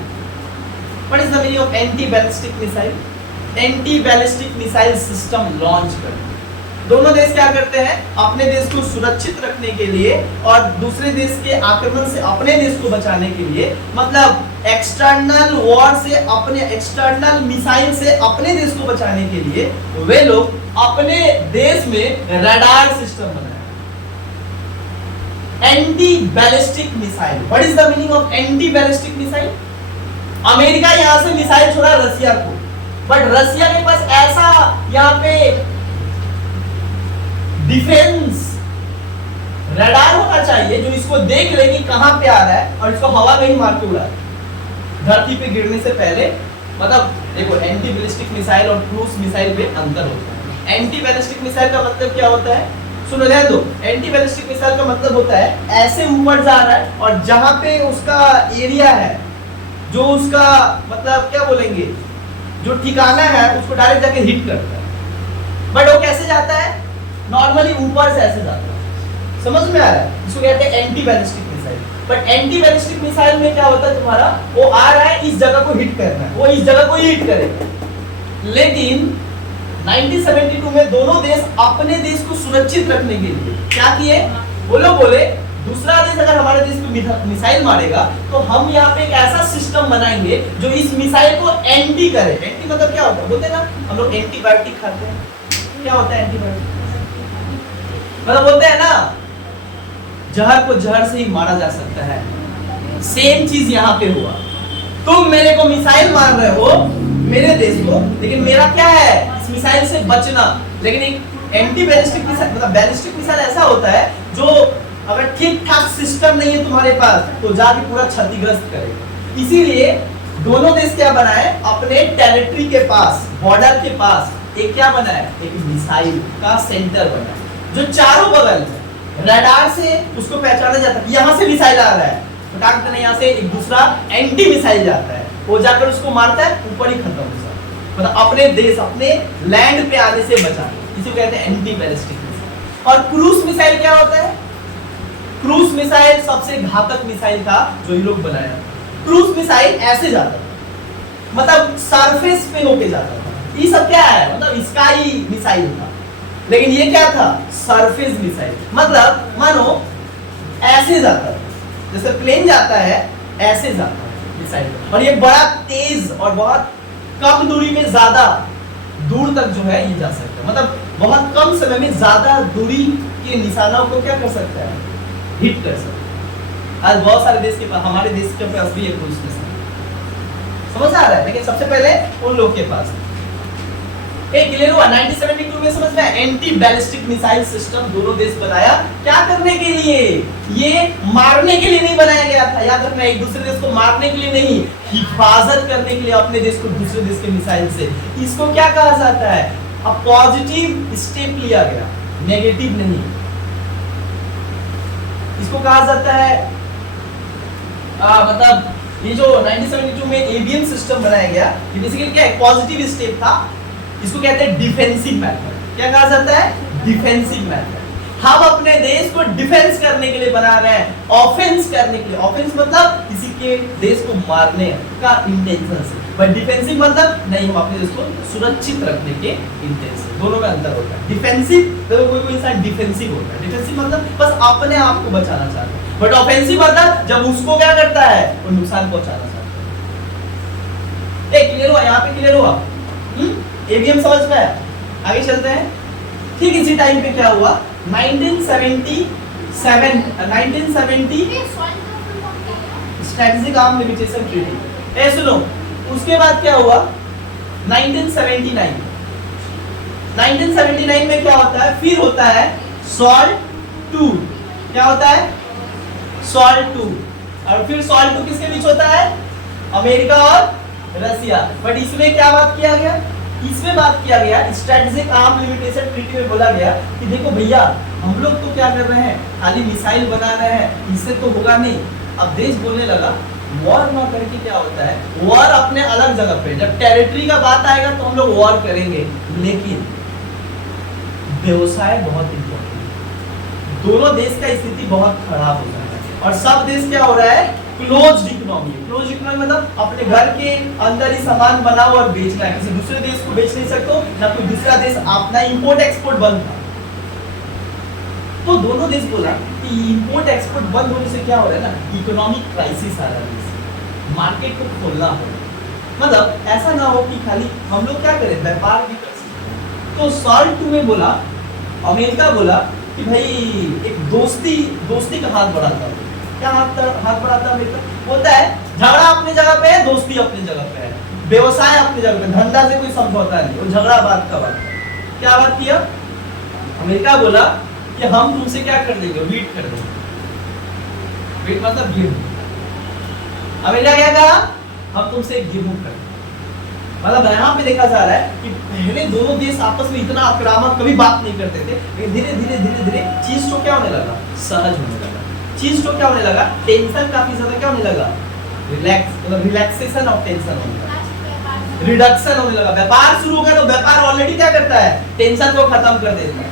What is the meaning of anti ballistic missile? Anti ballistic missile system launch करते हैं। दोनों देश क्या करते हैं, अपने देश को सुरक्षित रखने के लिए और दूसरे देश के आक्रमण से अपने देश को बचाने के लिए, मतलब एक्सटर्नल वॉर से, अपने एक्सटर्नल मिसाइल से अपने देश को बचाने के लिए वे लोग अपने देश में रडार सिस्टम बनाए, anti ballistic missile. What is the meaning of anti ballistic missile? America यहां से मिसाइल छोड़ा रसिया को, बट रसिया के पास ऐसा यहाँ पे डिफेंस रडार होना चाहिए जो इसको देख ले कि कहां पे आ रहा है और इसको हवा में ही मार के उड़ा, धरती पे गिरने से पहले। मतलब देखो, एंटी बैलिस्टिक मिसाइल और क्रूज मिसाइल में अंतर होता है। एंटी बैलिस्टिक मिसाइल का मतलब क्या होता है, सुनो ध्यान दो। एंटी बैलिस्टिक मिसाइल का मतलब होता है ऐसे ऊपर जा रहा है और जहां पे उसका एरिया है, जो उसका मतलब क्या बोलेंगे, जो ठिकाना है, उसको डायरेक्ट जाके हिट करता है। बट वो कैसे जाता है, नॉर्मली ऊपर से ऐसे जाता है, समझ में आ रहा है? इसको कहते हैं anti ballistic missile. But anti ballistic missile में क्या होता है, तुम्हारा वो आ रहा है, इस जगह को हिट करना है, वो इस जगह को हिट करेगा। लेकिन 1972 में दोनों देश अपने देश को सुरक्षित रखने के लिए क्या किए, वो लोग बोले दूसरा देश अगर हमारे देश पे मिसाइल मारेगा तो हम यहाँ पे एक ऐसा सिस्टम बनाएंगे जो इस मिसाइल को एंटी करे। एंटी मतलब क्या होता है, बोलते हैं ना हम लोग एंटीबायोटिक खाते हैं, क्या होता है एंटीबायोटिक? मतलब बोलते हैं ना, जहर को जहर से ही मारा जा सकता है। सेम चीज यहाँ पे हुआ, तुम मेरे को मिसाइल मार रहे हो मेरे देश को, लेकिन मेरा क्या है, इस मिसाइल से बचना। लेकिन एक एंटी बैलिस्टिक मिसाइल, मतलब बैलिस्टिक मिसाइल ऐसा होता है जो अगर ठीक ठाक सिस्टम नहीं है तुम्हारे पास तो जाके पूरा क्षतिग्रस्त करेगा। इसीलिए दोनों देश क्या बनाए, अपने टेरिटरी के पास, बॉर्डर के पास एक क्या बनाया, एक मिसाइल का सेंटर बनाया जो चारों बगल में रडार से उसको पहचाना जाता है, यहाँ से मिसाइल आ रहा है, फटाक से यहाँ से एक दूसरा एंटी मिसाइल जाता है, वो जाकर उसको मारता है, ऊपर ही खत्म हो जाता है। मतलब अपने देश, अपने लैंड पे आने से बचाना, इसे कहते हैं एंटी बैलिस्टिक मिसाइल। और क्रूज मिसाइल क्या होता है, क्रूज मिसाइल सबसे घातक मिसाइल था जो ये लोग बनाया। क्रूज मिसाइल ऐसे जाता था, मतलब सरफेस पे होके जाता था। ये सब क्या है, मतलब स्काई मिसाइल था, लेकिन ये क्या था, सरफेस मिसाइल। मतलब मानो ऐसे जाता था, जैसे प्लेन जाता है ऐसे जाता है मिसाइल, और ये बड़ा तेज और बहुत कम दूरी में ज्यादा दूर तक जो है ये जा सकता है। मतलब बहुत कम समय में ज्यादा दूरी के निशानों को क्या कर सकता है, हिट कर सकता है। आज बहुत सारे देश के पास, हमारे देश के पास भी एक क्रूज मिसाइल, समझ आ रहा है? लेकिन सबसे पहले उन लोग के पास एक क्लियर हुआ। 1972 में समझ में एंटी बैलिस्टिक मिसाइल सिस्टम दोनों देश बनाया, क्या करने के लिए, ये मारने के लिए नहीं बनाया गया था, याद रखना, एक दूसरे देश को मारने के लिए नहीं, हिफाजत करने के लिए अपने देश को दूसरे देश के मिसाइल से। इसको क्या कहा जाता है? अ पॉजिटिव स्टेप लिया गया, नेगेटिव नहीं। इसको कहा जाता है मतलब ये जो 1972 में एबीएम सिस्टम बनाया गया, ये बेसिकली क्या है? पॉजिटिव स्टेप था। इसको कहते हैं डिफेंसिव मेथड। क्या कहा जाता है? Defensive method. हम अपने देश को डिफेंस करने के लिए बना रहे हैं, ऑफेंस करने के लिए। ऑफेंस मतलब किसी के देश को मारने का इंटेंशन से, बट डिफेंसिव मतलब नहीं, हम अपने देश को सुरक्षित रखने के इंटेंशन। दोनों में अंतर होता है। डिफेंसिव तो कोई इंसान डिफेंसिव होता है, डिफेंसिव मतलब बस अपने आप को बचाना चाहता है, बट ऑफेंसिव मतलब जब उसको क्या करता है? वो नुकसान पहुंचाना चाहता है। क्लियर हुआ? यहाँ पे क्लियर हुआ? एबीएम समझ में आया? आगे चलते हैं। ठीक इसी टाइम पे क्या हुआ? 1970 स्ट्रेटेजिक आर्म लिमिटेशन ट्रीटी। सुनो, उसके बाद क्या हुआ? 1979 में क्या होता है? फिर होता है सॉल्ट 2। क्या होता है? सॉल्ट 2। और फिर सॉल्ट 2 किसके बीच होता है? अमेरिका और रसिया। बट इसमें क्या बात किया गया? इसमें बात किया गया, स्ट्रेटेजिक आर्म लिमिटेशन ट्रीटी में बोला गया कि देखो भैया, हम लोग तो क्या कर रहे हैं? खाली मिसाइल बना रहे हैं, इससे तो होगा नहीं। अब देश बोलने लगा वॉर ना करके क्या होता है? वॉर अपने अलग जगह पे, जब टेरिटरी का बात आएगा तो हम लोग वॉर करेंगे, लेकिन व्यवसाय बहुत इंपॉर्टेंट है। दोनों देश का स्थिति बहुत खराब हो रहा है और सब देश क्या हो रहा है? Closed economy. क्लोज्ड इकोनॉमी मतलब अपने घर के अंदर ही सामान बनाओ और बेचना है, किसी दूसरे देश को बेच नहीं सकते, ना कोई दूसरा देश। अपना इंपोर्ट एक्सपोर्ट बंद था, तो दोनों देश बोला कि इंपोर्ट एक्सपोर्ट बंद होने से क्या हो रहा है ना, इकोनॉमिक क्राइसिस आ रहा है, मार्केट को खोलना होगा। मतलब ऐसा ना हो कि खाली हम लोग क्या करें, व्यापार भी कर सकते। तो सॉल्ट 2 में बोला, अमेरिका बोला कि भाई एक दोस्ती का हाथ बढ़ाता है। क्या हाथ बढ़ाता है अमेरिका? बोलता है झगड़ा अपनी जगह पे है, दोस्ती अपनी जगह पे है, व्यवसाय अपनी जगह पे, धंधा से कोई समझौता नहीं, वो झगड़ा बात का बात है। क्या बात किया? अमेरिका बोला कि हम तुमसे क्या कर देंगे? वीट कर देंगे। वीट मतलब गेहूं। अमेरिका क्या कहा? हम तुमसे गेहूं कर देंगे। मतलब यहाँ पे देखा जा रहा है कि पहले दोनों देश आपस में इतना आक्रामक कभी बात नहीं करते थे, लेकिन धीरे धीरे चीज तो क्या होने लगा? सहज होने लगा। चीज तो क्या होने लगा? टेंशन काफी ज्यादा क्या होने लगा? रिलैक्सेशन ऑफ टेंशन होने लगा, रिडक्शन होने लगा। व्यापार शुरू हो गया तो व्यापार ऑलरेडी क्या करता है? टेंशन को खत्म कर देता है।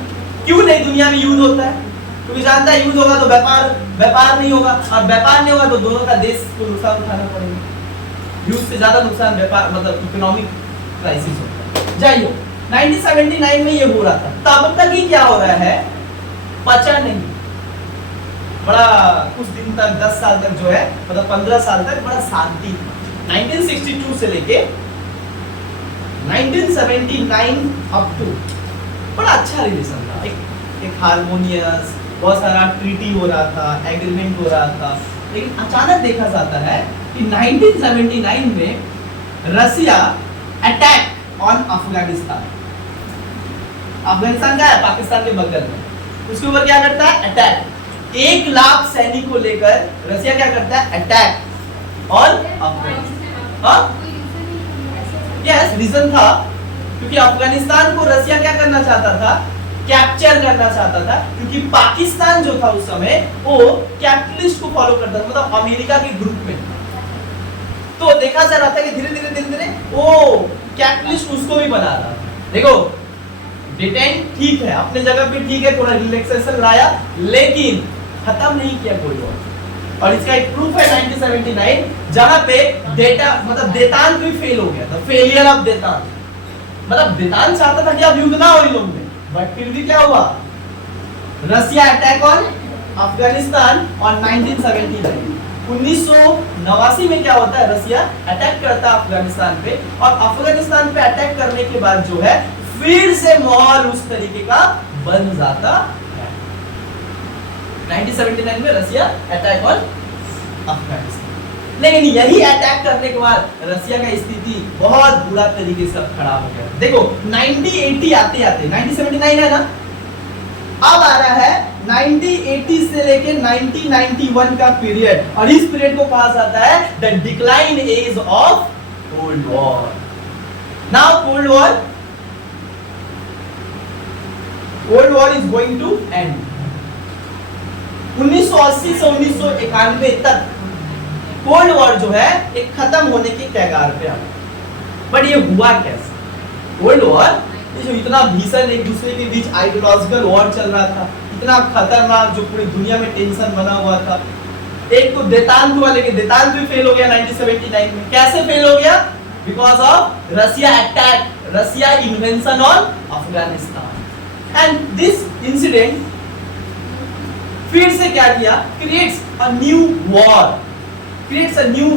क्यों नहीं दुनिया में युद्ध होता है? क्योंकि जानता है युद्ध होगा तो व्यापार नहीं होगा, और व्यापार नहीं होगा तो दोनों का देश को नुकसान उठाना पड़ेगा। युद्ध से ज्यादा नुकसान व्यापार मतलब इकोनॉमिक क्राइसिस होता है। जाइए 1979 में ये हो रहा था, तब तक ही क्या हो रहा है? पचा नहीं। बड़ा कुछ दिन तक, 10 साल तक जो है, मतलब 15 साल तक बड़ा शांति। 1962 से लेके 1979 अप टू बड़ा अच्छा रिलेशन था, एक हारमोनियस, बहुत सारा ट्रीटी हो रहा था, एग्रीमेंट हो रहा था। लेकिन अचानक देखा जाता है कि 1979 में रसिया अटैक ऑन अफगानिस्तान। अफगानिस्तान का है पाकिस्तान के बगल में, उसके ऊपर क्या करता है? अटैक। 1 लाख सैनिक को लेकर रसिया क्या करता है? अटैक और अफगानिस्तान। यस, रीजन था क्योंकि अफगानिस्तान को रसिया क्या करना चाहता था? कैप्चर करना चाहता था, क्योंकि पाकिस्तान जो था उस समय वो कैपिटलिस्ट को फॉलो करता था, मतलब अमेरिका के ग्रुप में। तो देखा जा रहा था कि धीरे धीरे वो कैपिटलिस्ट उसको भी बना रहा था। देखो डिटेन ठीक है, अपने जगह पे ठीक है, थोड़ा रिलैक्सेशन लाया, लेकिन खत्म नहीं किया कोई और इसका एक प्रूफ है 1979, जहां पे डेटा मतलब देतान भी फेल हो गया था, फेलियर ऑफ देतान। मतलब देतान चाहता था कि अब युद्ध ना हो इन लोगों में, बट फिर भी क्या हुआ? रसिया अटैक ऑन अफगानिस्तान ऑन 1979। 1989 में क्या होता है? रसिया अटैक करता है अफगानिस्तान पे, और अफगानिस्तान पे अटैक करने के बाद जो है फिर से माहौल उस तरीके का बन जाता है। 1979 में रसिया अटैक ऑन अफगानिस्तान। लेकिन यही अटैक करने के बाद रसिया का स्थिति बहुत बुरा तरीके से खराब हो गया। देखो 1980 आते 1979 है ना, अब आ रहा है 1980 से लेके 1991 का पीरियड, और इस पीरियड को कहा जाता है the decline age of cold war. Now cold war is going to end. 1980 से 1991 तक कोल्ड वॉर जो है एक खत्म होने की कगार पे आ गया। बट ये हुआ कैसे? कोल्ड वॉर जो इतना भीषण एक दूसरे के बीच आइडियोलॉजिकल वॉर चल रहा था, इतना खतरनाक जो पूरी दुनिया में टेंशन बना हुआ था, एक तो देतान हुआ, लेकिन देतान भी फेल हो गया 1979 में। कैसे फेल हो गया? Because of Russia attack, Russia invention on Afghanistan. And this incident फिर से क्या किया? Creates a new war, creates a new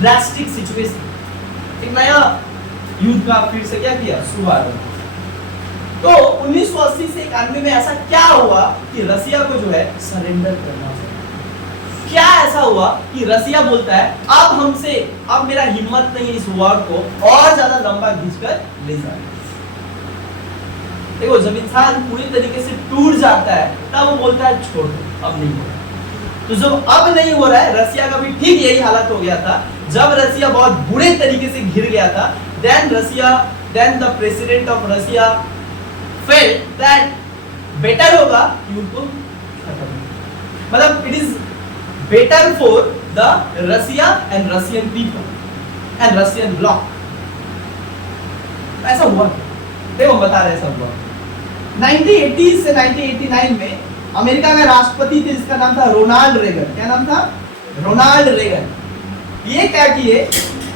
drastic situation. एक नया युद्ध का फिर से क्या किया? शुरुआत। तो 1980 से 91 में ऐसा क्या हुआ कि रसिया को जो है सरेंडर करना चाहिए? क्या ऐसा हुआ कि रसिया बोलता है अब मेरा हिम्मत नहीं है इस वॉर को और ज्यादा लंबा खींचकर ले जाने। देखो, जब इंसान पूरी तरीके से टूट जाता है तब वो बोलता है छोड़ दो, अब नहीं हो रहा। तो जब अब नहीं हो रहा है, रसिया का भी ठीक यही हालत हो गया था। जब रसिया बहुत बुरे तरीके से घिर गया था, then the president of Russia felt that better होगा युद्ध को खत्म, मतलब it is better for the Russia and Russian people and Russian bloc। ऐसा हुआ, देखो बता रहे सब हुआ। 1980 से 1989 में अमेरिका का राष्ट्रपति थे जिसका नाम था रोनाल्ड रेगन। क्या नाम था? Ronald Reagan. ये क्या किए?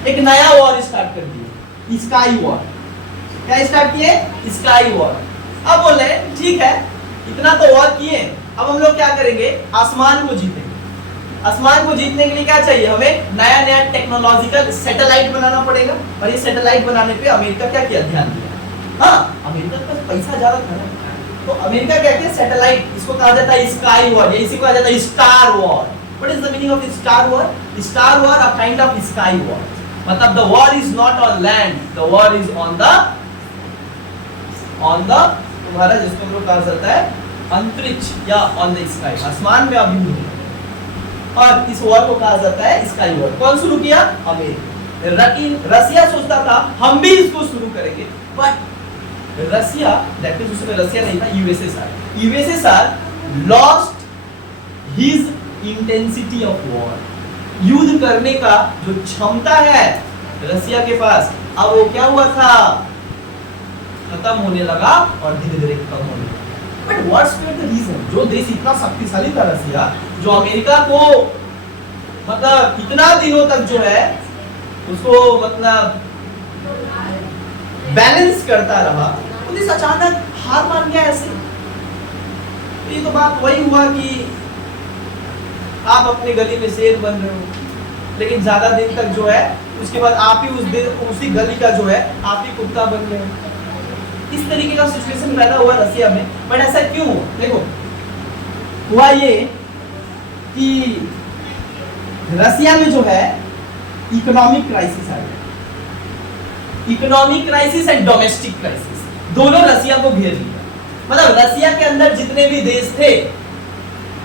एक नया वॉर स्टार्ट कर दिया, स्काई वॉर। क्या स्टार्ट किए? Sky war. अब बोले ठीक है, इतना तो वॉर किए, अब हम लोग क्या करेंगे? आसमान को जीतेंगे। आसमान को जीतने के लिए क्या चाहिए? हमें नया नया टेक्नोलॉजिकल सैटेलाइट बनाना पड़ेगा। और ये सैटेलाइट बनाने पे अमेरिका क्या किया? ध्यान दिया। हाँ, अमेरिका का पैसा ज्यादा था ना, तो अमेरिका क्या किया? सैटेलाइट, इसको कहा जाता है स्काई वॉर, या इसी को कहा जाता है star war. What is the meaning of star war? Star war a kind of sky war, मतलब the war is not on land, the war is on the तुम्हारा जिसको हम लोग कहा जाता है अंतरिक्ष या ऑन द स्काई, आसमान में अभी हो। और इस वॉर को कहा जाता है स्काई वॉर। कौन शुरू किया? अमेरिका। रसिया सोचता था हम भी इसको शुरू करेंगे, बट रसिया, दैट मींस उसमें रसिया नहीं था, USSR lost his intensity of war. युद्ध करने का जो क्षमता है रसिया के पास, अब वो क्या हुआ था? खत्म होने लगा और धीरे धीरे कम होने लगा। But what's the reason? जो देश इतना शक्तिशाली था रसिया, जो अमेरिका को मतलब इतना दिनों तक जो है उसको मतलब बैलेंस करता रहा, उन्हें अचानक हार मान गया ऐसे। ये तो बात वही हुआ कि आप अपने गली में शेर बन रहे हो, लेकिन ज्यादा दिन तक जो है उसके बाद आप ही उसी गली का जो है आप ही कुत्ता बन गए। इस तरीके का सिचुएशन पैदा हुआ रसिया में। बट ऐसा क्यों? देखो, हुआ ये कि रसिया में जो है इकोनॉमिक क्राइसिस आ गया। Economic crisis and domestic crisis दोनों रसिया को घेर लिया। मतलब रसिया के अंदर जितने भी देश थे,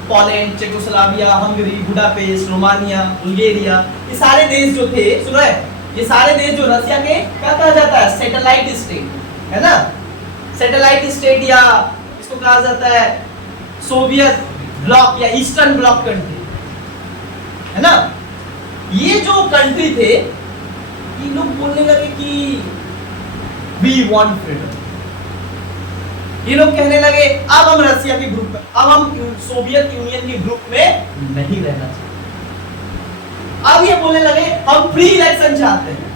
Poland, Czechoslovakia, Hungary, Budapest, Romania, Bulgaria, ये सारे देश जो थे, सुनो है, ये सारे देश जो रसिया के क्या कहा जाता है? सैटेलाइट स्टेट, है ना? सैटेलाइट स्टेट, या इसको कहा जाता है सोवियत ब्लॉक या ईस्टर्न ब्लॉक कंट्री, है ना? ये जो कंट्री थे, ये लोग बोलने लगे कि वी वांट फ्रीडम। ये लोग कहने लगे अब हम रसिया के ग्रुप में, अब हम सोवियत यूनियन के ग्रुप में नहीं रहना चाहते। अब ये बोलने लगे हम फ्री इलेक्शन चाहते हैं।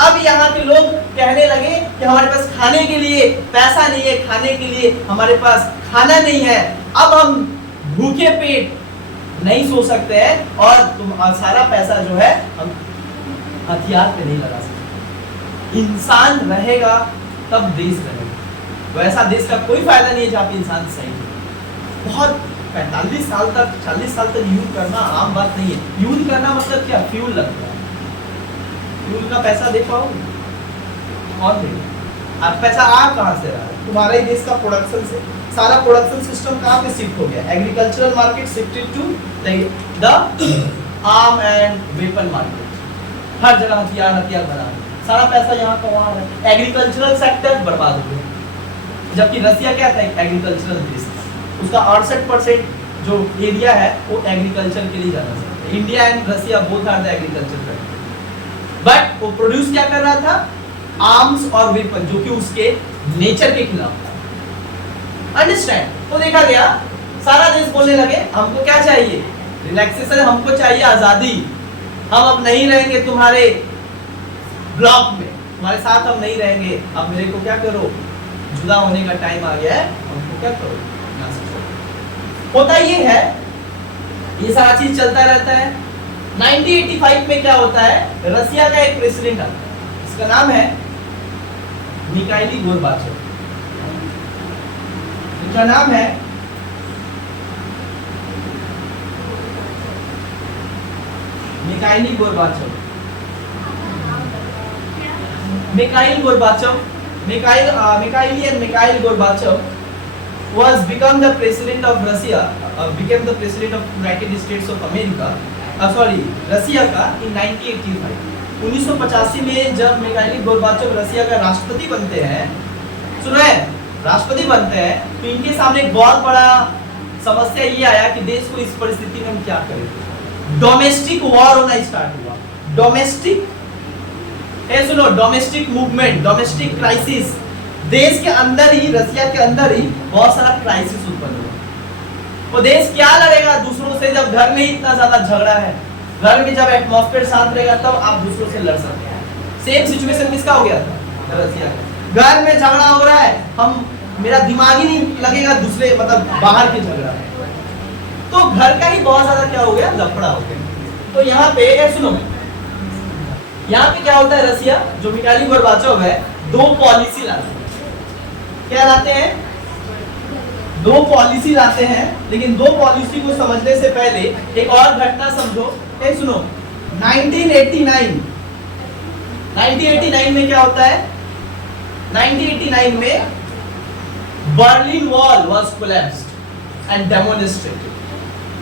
अब यहाँ के लोग कहने लगे कि हमारे पास खाने के लिए पैसा नहीं है, खाने के लिए हमारे पास खाना नहीं है, अब हम भूखे पेट नहीं सो सकते हैं, और तुम सारा पैसा जो है हम हथियार पे नहीं लगा सकते। इंसान रहेगा तब देश रहेगा। वैसा देश का कोई फायदा नहीं है जहाँ पे इंसान सही है। बहुत 45 साल तक 40 साल तक युद्ध करना आम बात नहीं है। युद्ध करना मतलब क्या? फ्यूल लगता है। फ्यूल का पैसा दे पाओगे? कौन देगा? आप पैसा आ कहाँ से रहा है? तुम्हारे ही देश का प्रोडक्शन से। सारा प्रोडक्शन सिस्टम कहाँ पे शिफ्ट हो गया, agricultural market shifted to the arm and weapon market. हर जगह हथियार हथियार बना, सारा पैसा यहाँ का वहाँ है, एग्रीकल्चरल सेक्टर बर्बाद हो गया। जबकि रसिया क्या था, एग्रीकल्चरल देश था, उसका 68% जो एरिया है वो एग्रीकल्चर के लिए जाना चाहिए। India and Russia both are the agriculture country, but वो प्रोड्यूस क्या कर रहा था, आर्म्स और वेपन, जो कि उसके नेचर के खिलाफ था। अंडरस्टैंड? तो देखा गया सारा देश बोलने लगे हमको क्या चाहिए, रिलैक्सेशन, हमको चाहिए आजादी, हम अब नहीं रहेंगे तुम्हारे ब्लॉक में, तुम्हारे साथ हम नहीं रहेंगे, अब मेरे को क्या करो, जुदा होने का टाइम आ गया है, हमको क्या करो, यहाँ से छोड़ो। होता ये है, ये सारा चीज चलता रहता है। 1985 में क्या होता है, रसिया का एक प्रेसिडेंट आता है, इसका नाम है मिखाइल गोर्बाचेव। इनका नाम है Mikhail Gorbachev. Mikhail Gorbachev, Mikhail Gorbachev was become the president of Russia, became the president of United States of America. रसिया का in 1985, 1985 में जब मिखाइल गोर्बाचेव रसिया का राष्ट्रपति बनते हैं, सुना है, राष्ट्रपति बनते हैं, तो इनके सामने एक बहुत बड़ा समस्या ये आया कि देश को इस परिस्थिति में हम क्या करें। डोमेस्टिक वॉर होना स्टार्ट हुआ। डोमेस्टिक, सुनो, डोमेस्टिक मूवमेंट, डोमेस्टिक क्राइसिस, देश के अंदर ही, रसिया के अंदर ही बहुत सारा क्राइसिस उत्पन्न हुआ। वो देश क्या लड़ेगा दूसरों से, जब घर में ही इतना ज्यादा झगड़ा है, घर में जब एटमॉस्फेयर शांत रहेगा तब आप दूसरों से लड़ सकते हैं। सेम सिचुएशन किसका हो गया था, रसिया का। घर में झगड़ा हो रहा है, हम, मेरा दिमाग ही नहीं लगेगा दूसरे, मतलब बाहर के झगड़ा है, तो घर का ही बहुत ज्यादा क्या हो गया, लफड़ा हो गया। तो यहाँ पे सुनो, यहाँ पे क्या होता है, रसिया जो मिखाइल गोर्बाचेव है, दो पॉलिसी लाते हैं। क्या लाते हैं, दो पॉलिसी लाते हैं, लेकिन दो पॉलिसी को समझने से पहले एक और घटना समझो। सुनो, 1989 में क्या होता है, 1989 में Berlin wall was collapsed and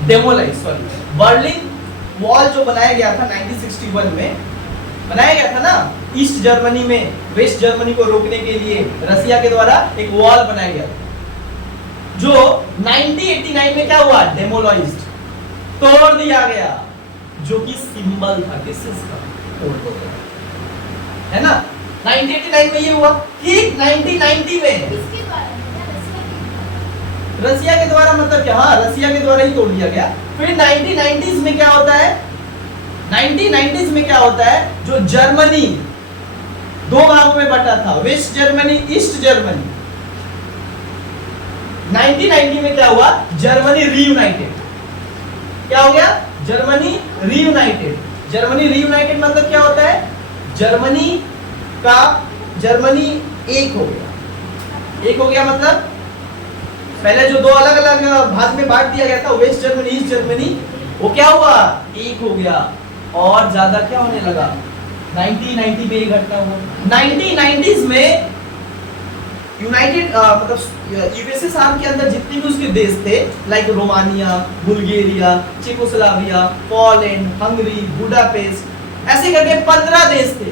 demolished. Berlin wall जो बनाया गया था 1961 में बनाया गया था ना, ईस्ट जर्मनी में वेस्ट जर्मनी को रोकने के लिए रसिया के द्वारा एक वॉल बनाया गया था, जो 1989 में क्या हुआ, डेमोलाइज्ड, तोड़ दिया गया, जो कि सिंबल था किस चीज का, तोड़ दिया, है ना। 1989 में ये हुआ। ठीक 1990 में रसिया के द्वारा, मतलब क्या, हाँ, रसिया के द्वारा ही तोड़ दिया गया। फिर 1990s में क्या होता है, 1990s में क्या होता है, जो जर्मनी दो भागों में बटा था, वेस्ट जर्मनी, ईस्ट जर्मनी, 1990 में क्या हुआ, जर्मनी रीयूनाइटेड। क्या हो गया, जर्मनी रीयूनाइटेड। जर्मनी रीयूनाइटेड मतलब क्या होता है, जर्मनी एक हो गया। एक हो गया मतलब पहले जो दो अलग अलग भाग में बांट दिया गया था, वेस्ट जर्मनी, ईस्ट जर्मनी, वो क्या हुआ, एक हो गया। और ज्यादा क्या होने लगा, 1990 में ये घटना हुआ। 1990s में यूनाइटेड मतलब यूएसएसआर के अंदर जितने भी उसके देश थे, like Romania, Bulgaria, Czechoslovakia, Poland, Hungary, Budapest, ऐसे करके 15 देश थे।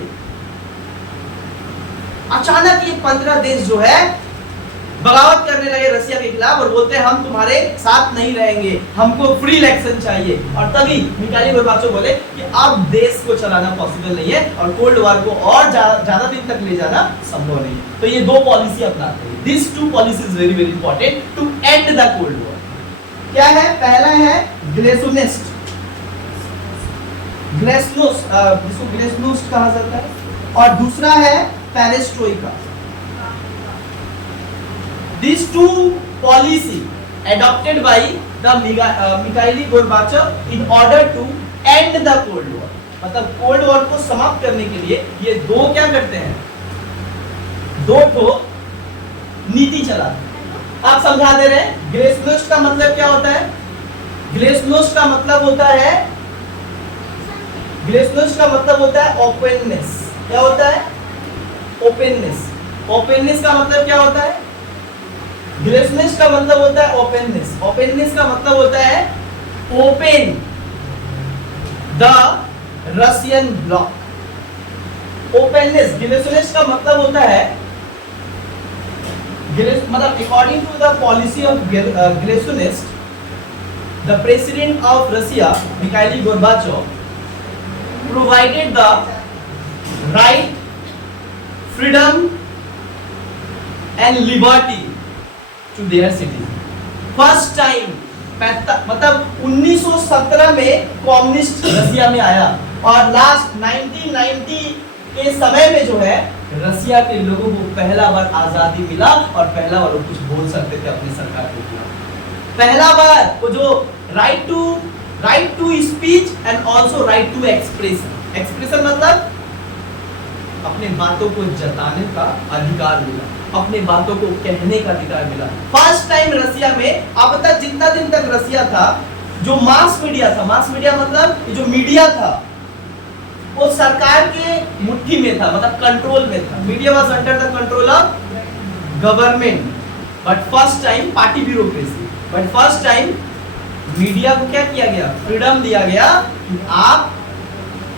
अचानक ये 15 देश जो है बगावत करने लगे रसिया के खिलाफ और बोलते हैं हम तुम्हारे साथ नहीं रहेंगे, हमको फ्री इलेक्शन चाहिए। और तभी मिखाइल गोर्बाचेव बोले कि अब देश को चलाना पॉसिबल नहीं है और कोल्ड वॉर को और ज्यादा दिन तक ले जाना संभव नहीं। तो ये दो पॉलिसी अपनाते हैं। This two policies very very important to end the cold war. क्या है, पहला है ग्लेसोनेस्ट, जिसको ग्लेसनोस्ट कहा जाता है, और दूसरा है perestroika. These two policy adopted by the Mikhail Gorbachev in order to end the Cold War। मतलब कोल्ड वॉर को समाप्त करने के लिए ये दो क्या करते हैं, दो ठो नीति चलाते हैं। आप समझा दे रहे हैं। ग्लेसनोस्ट का मतलब क्या होता है, ग्लेसनोस्ट का मतलब होता है, ग्लेसनोस्ट का मतलब होता है ओपननेस। क्या होता है, ओपननेस। ओपननेस का मतलब क्या होता है, ग्लेसनेस का मतलब होता है ओपननेस, ओपननेस का मतलब होता है open the Russian block. Openness, glasnost का मतलब होता है मतलब according to the policy of glasnost, the president of Russia, Mikhail Gorbachev, provided the right, freedom and liberty to their citizens. First time मतलब 1917 में कम्युनिस्ट रसिया में आया और लास्ट 1990 के समय में जो है रसिया के लोगों को पहला बार आजादी मिला और पहला बार वो कुछ बोल सकते थे अपनी सरकार के खिलाफ। पहला बार वो जो right to speech and also right to expression, expression मतलब अपने बातों को जताने का अधिकार मिला, अपने बातों को कहने का अधिकार मिला। फर्स्ट टाइम रसिया में, अब तक जितना दिन तक रसिया था, जो मास मीडिया था, मास मीडिया मतलब जो मीडिया था वो सरकार के मुट्ठी में था, मतलब कंट्रोल में था। Media was under the control of government, but first time party bureaucracy, but first time media को क्या किया गया, फ्रीडम दिया गया कि आप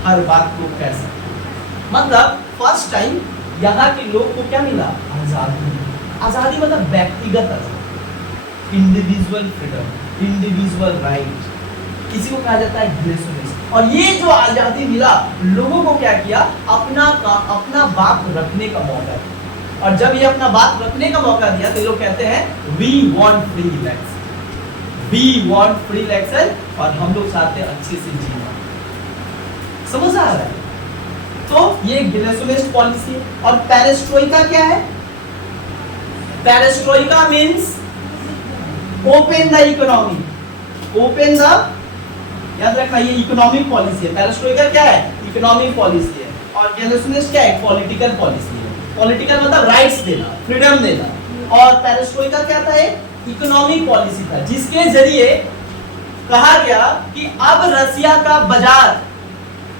हर बात को कह सकते। मतलब फर्स्ट टाइम यहाँ के लोग को क्या मिला, आजादी। आजादी मतलब व्यक्तिगत आजादी, इंडिविजुअल फ्रीडम, इंडिविजुअल राइट, किसी को कहा जाता है ग्रेसनेस। और ये जो आजादी मिला, लोगों को क्या किया, अपना बात रखने का मौका दिया। और जब ये अपना बात रखने का मौका दिया तो लोग कहते हैं we want free election, we want free election, और हम लोग चाहते हैं अच्छे से जीना। समझ आ रहा है? तो ये ग्लेसोनिस्ट पॉलिसी है। और पेरेस्ट्रोइका क्या है? Perestroika means open the economy, open the, याद रखना ये इकोनॉमिक पॉलिसी है। पेरेस्ट्रोइका क्या है? इकोनॉमिक पॉलिसी है। और ग्लेसोनिस्ट क्या है? पॉलिटिकल पॉलिसी है। पॉलिटिकल मतलब राइट्स देना, फ्रीडम देना। और पेरेस्ट्रोइका क्या था? इकोनॉमिक पॉलिसी था, जिसके जरिए कहा गया कि अब रसिया का बाजार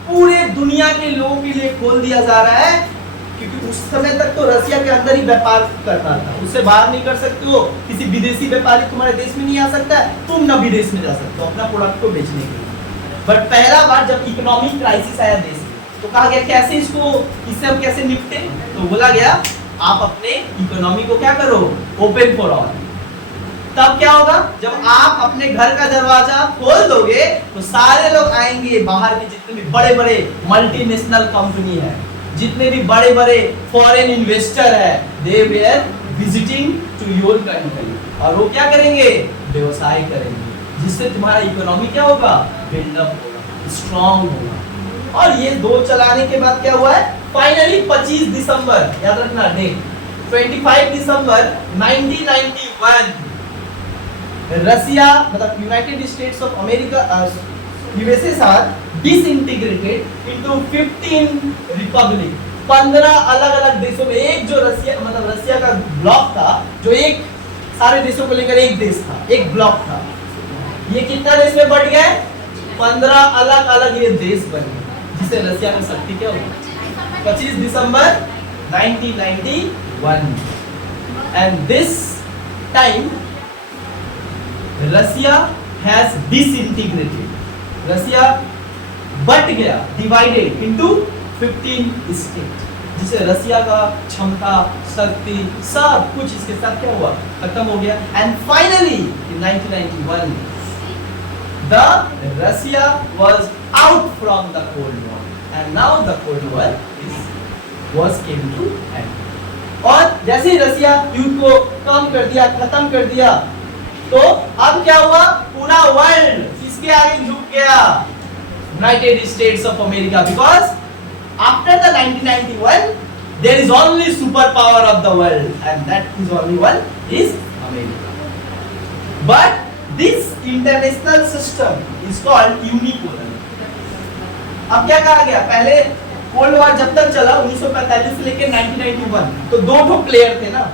पूरे दुनिया के लोगों के लिए खोल दिया जा रहा है, क्योंकि उस समय तक तो रसिया के अंदर ही व्यापार करता था, उससे बाहर नहीं कर सकते हो। किसी विदेशी व्यापारी तुम्हारे देश में नहीं आ सकता है, तुम ना विदेश में जा सकते हो अपना प्रोडक्ट को बेचने के लिए। बट पहला बार जब इकोनॉमिक क्राइसिस आया देश में, तो कहा गया कैसे इससे हम कैसे निपटे? तो बोला गया आप अपने इकोनॉमी को क्या करो, ओपन फॉर ऑल। तब क्या होगा? जब आप अपने घर का दरवाजा खोल दोगे तो सारे लोग आएंगे, बाहर के जितने भी बड़े बड़े मल्टीनेशनल कंपनी है, जितने भी बड़े बड़े फॉरेन इन्वेस्टर है, they were visiting to your country. और वो क्या करेंगे? व्यवसाय करेंगे, जिससे तुम्हारा इकोनॉमी क्या होगा, बिल्डअप होगा, स्ट्रॉन्ग होगा। और ये दो चलाने के बाद क्या हुआ है? फाइनली 25 दिसंबर, याद रखना डेट, 25 दिसंबर 1991 रसिया मतलब United States of America, USA are disintegrated into 15 republic. 15 अलग अलग देशों में, एक जो रसिया मतलब रसिया का ब्लॉक था, जो एक सारे देशों को लेकर एक देश था, एक ब्लॉक था, ये कितना देश में बढ़ गया? 15 अलग अलग ये देश बन गए, जिससे रसिया का शक्ति क्या होगा? 25 दिसंबर 1991। And this time Russia has disintegrated, Russia बट गया, डिवाइडेड इनटू 15 स्टेट, जिससे रसिया का क्षमता, शक्ति, सब कुछ इसके साथ क्या हुआ? खत्म हो गया। And finally in 1991 the Russia was out from the cold war and now the cold war was came to end. और जैसे ही रसिया युद्ध को कम कर दिया, खत्म कर दिया, तो अब क्या हुआ? पूरा वर्ल्ड इसके आगे झुक गया, United States of America, because after the 1991 there is only super power of the world and that is only one is America. But this international system is called unipolar. अब क्या कहा गया? पहले कोल्ड वॉर जब तक चला 1945 से लेकर 1991, तो दो ठो प्लेयर थे ना।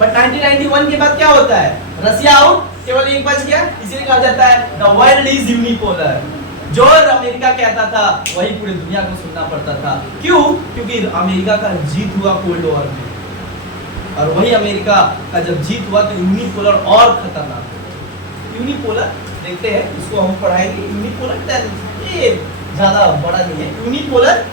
बट 1991 के बाद क्या होता है? रसिया आउट, केवल एक बच गया, इसीलिए कहा जाता है द वर्ल्ड इज यूनिपोलर। जो अमेरिका कहता था वही पूरी दुनिया को सुनना पड़ता था। क्यों? क्योंकि अमेरिका का जीत हुआ कोल्ड वॉर में। और वही अमेरिका का जब जीत हुआ तो यूनिपोलर और खतरनाक हो गया। यूनिपोलर देखते हैं, इसको हम पढ़ाएंगे। यूनिपोलर ये ज्यादा बड़ा नहीं है। यूनिपोलर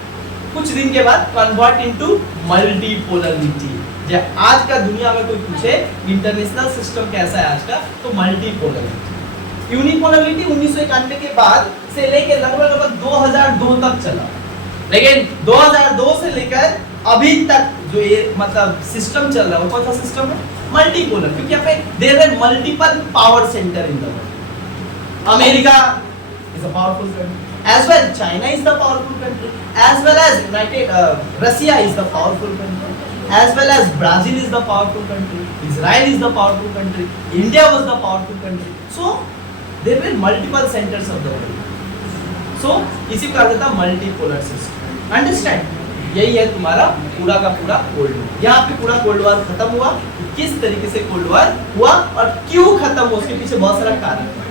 कुछ दिन के बाद कन्वर्ट इनटू मल्टीपोलरिटी। जब आज का दुनिया में कोई पूछे इंटरनेशनल सिस्टम कैसा है आज का, तो मल्टीपोलरिटी। यूनिपोलरिटी 1991 के बाद से लेकर लगभग 2002 तक चला, लेकिन 2002 से लेकर अभी तक जो ये मतलब सिस्टम चल रहा है वो कौन सा सिस्टम है? मल्टीपोलर। क्योंकि यहाँ पे there are multiple power centre in the world. America is a powerful country, as well China is the powerful country, as well as Russia is the powerful country, as well as Brazil is the powerful country, Israel is the powerful country, India was the powerful country. So there were multiple centers of the world. So इसी कहा जाता है multipolar system. Understand? यही है तुम्हारा पूरा का पूरा कोल्ड वॉर। यहाँ पे पूरा कोल्ड वॉर खत्म हुआ। किस तरीके से कोल्ड वॉर हुआ और क्यों खत्म हुआ, उसके पीछे बहुत सारा कारण है।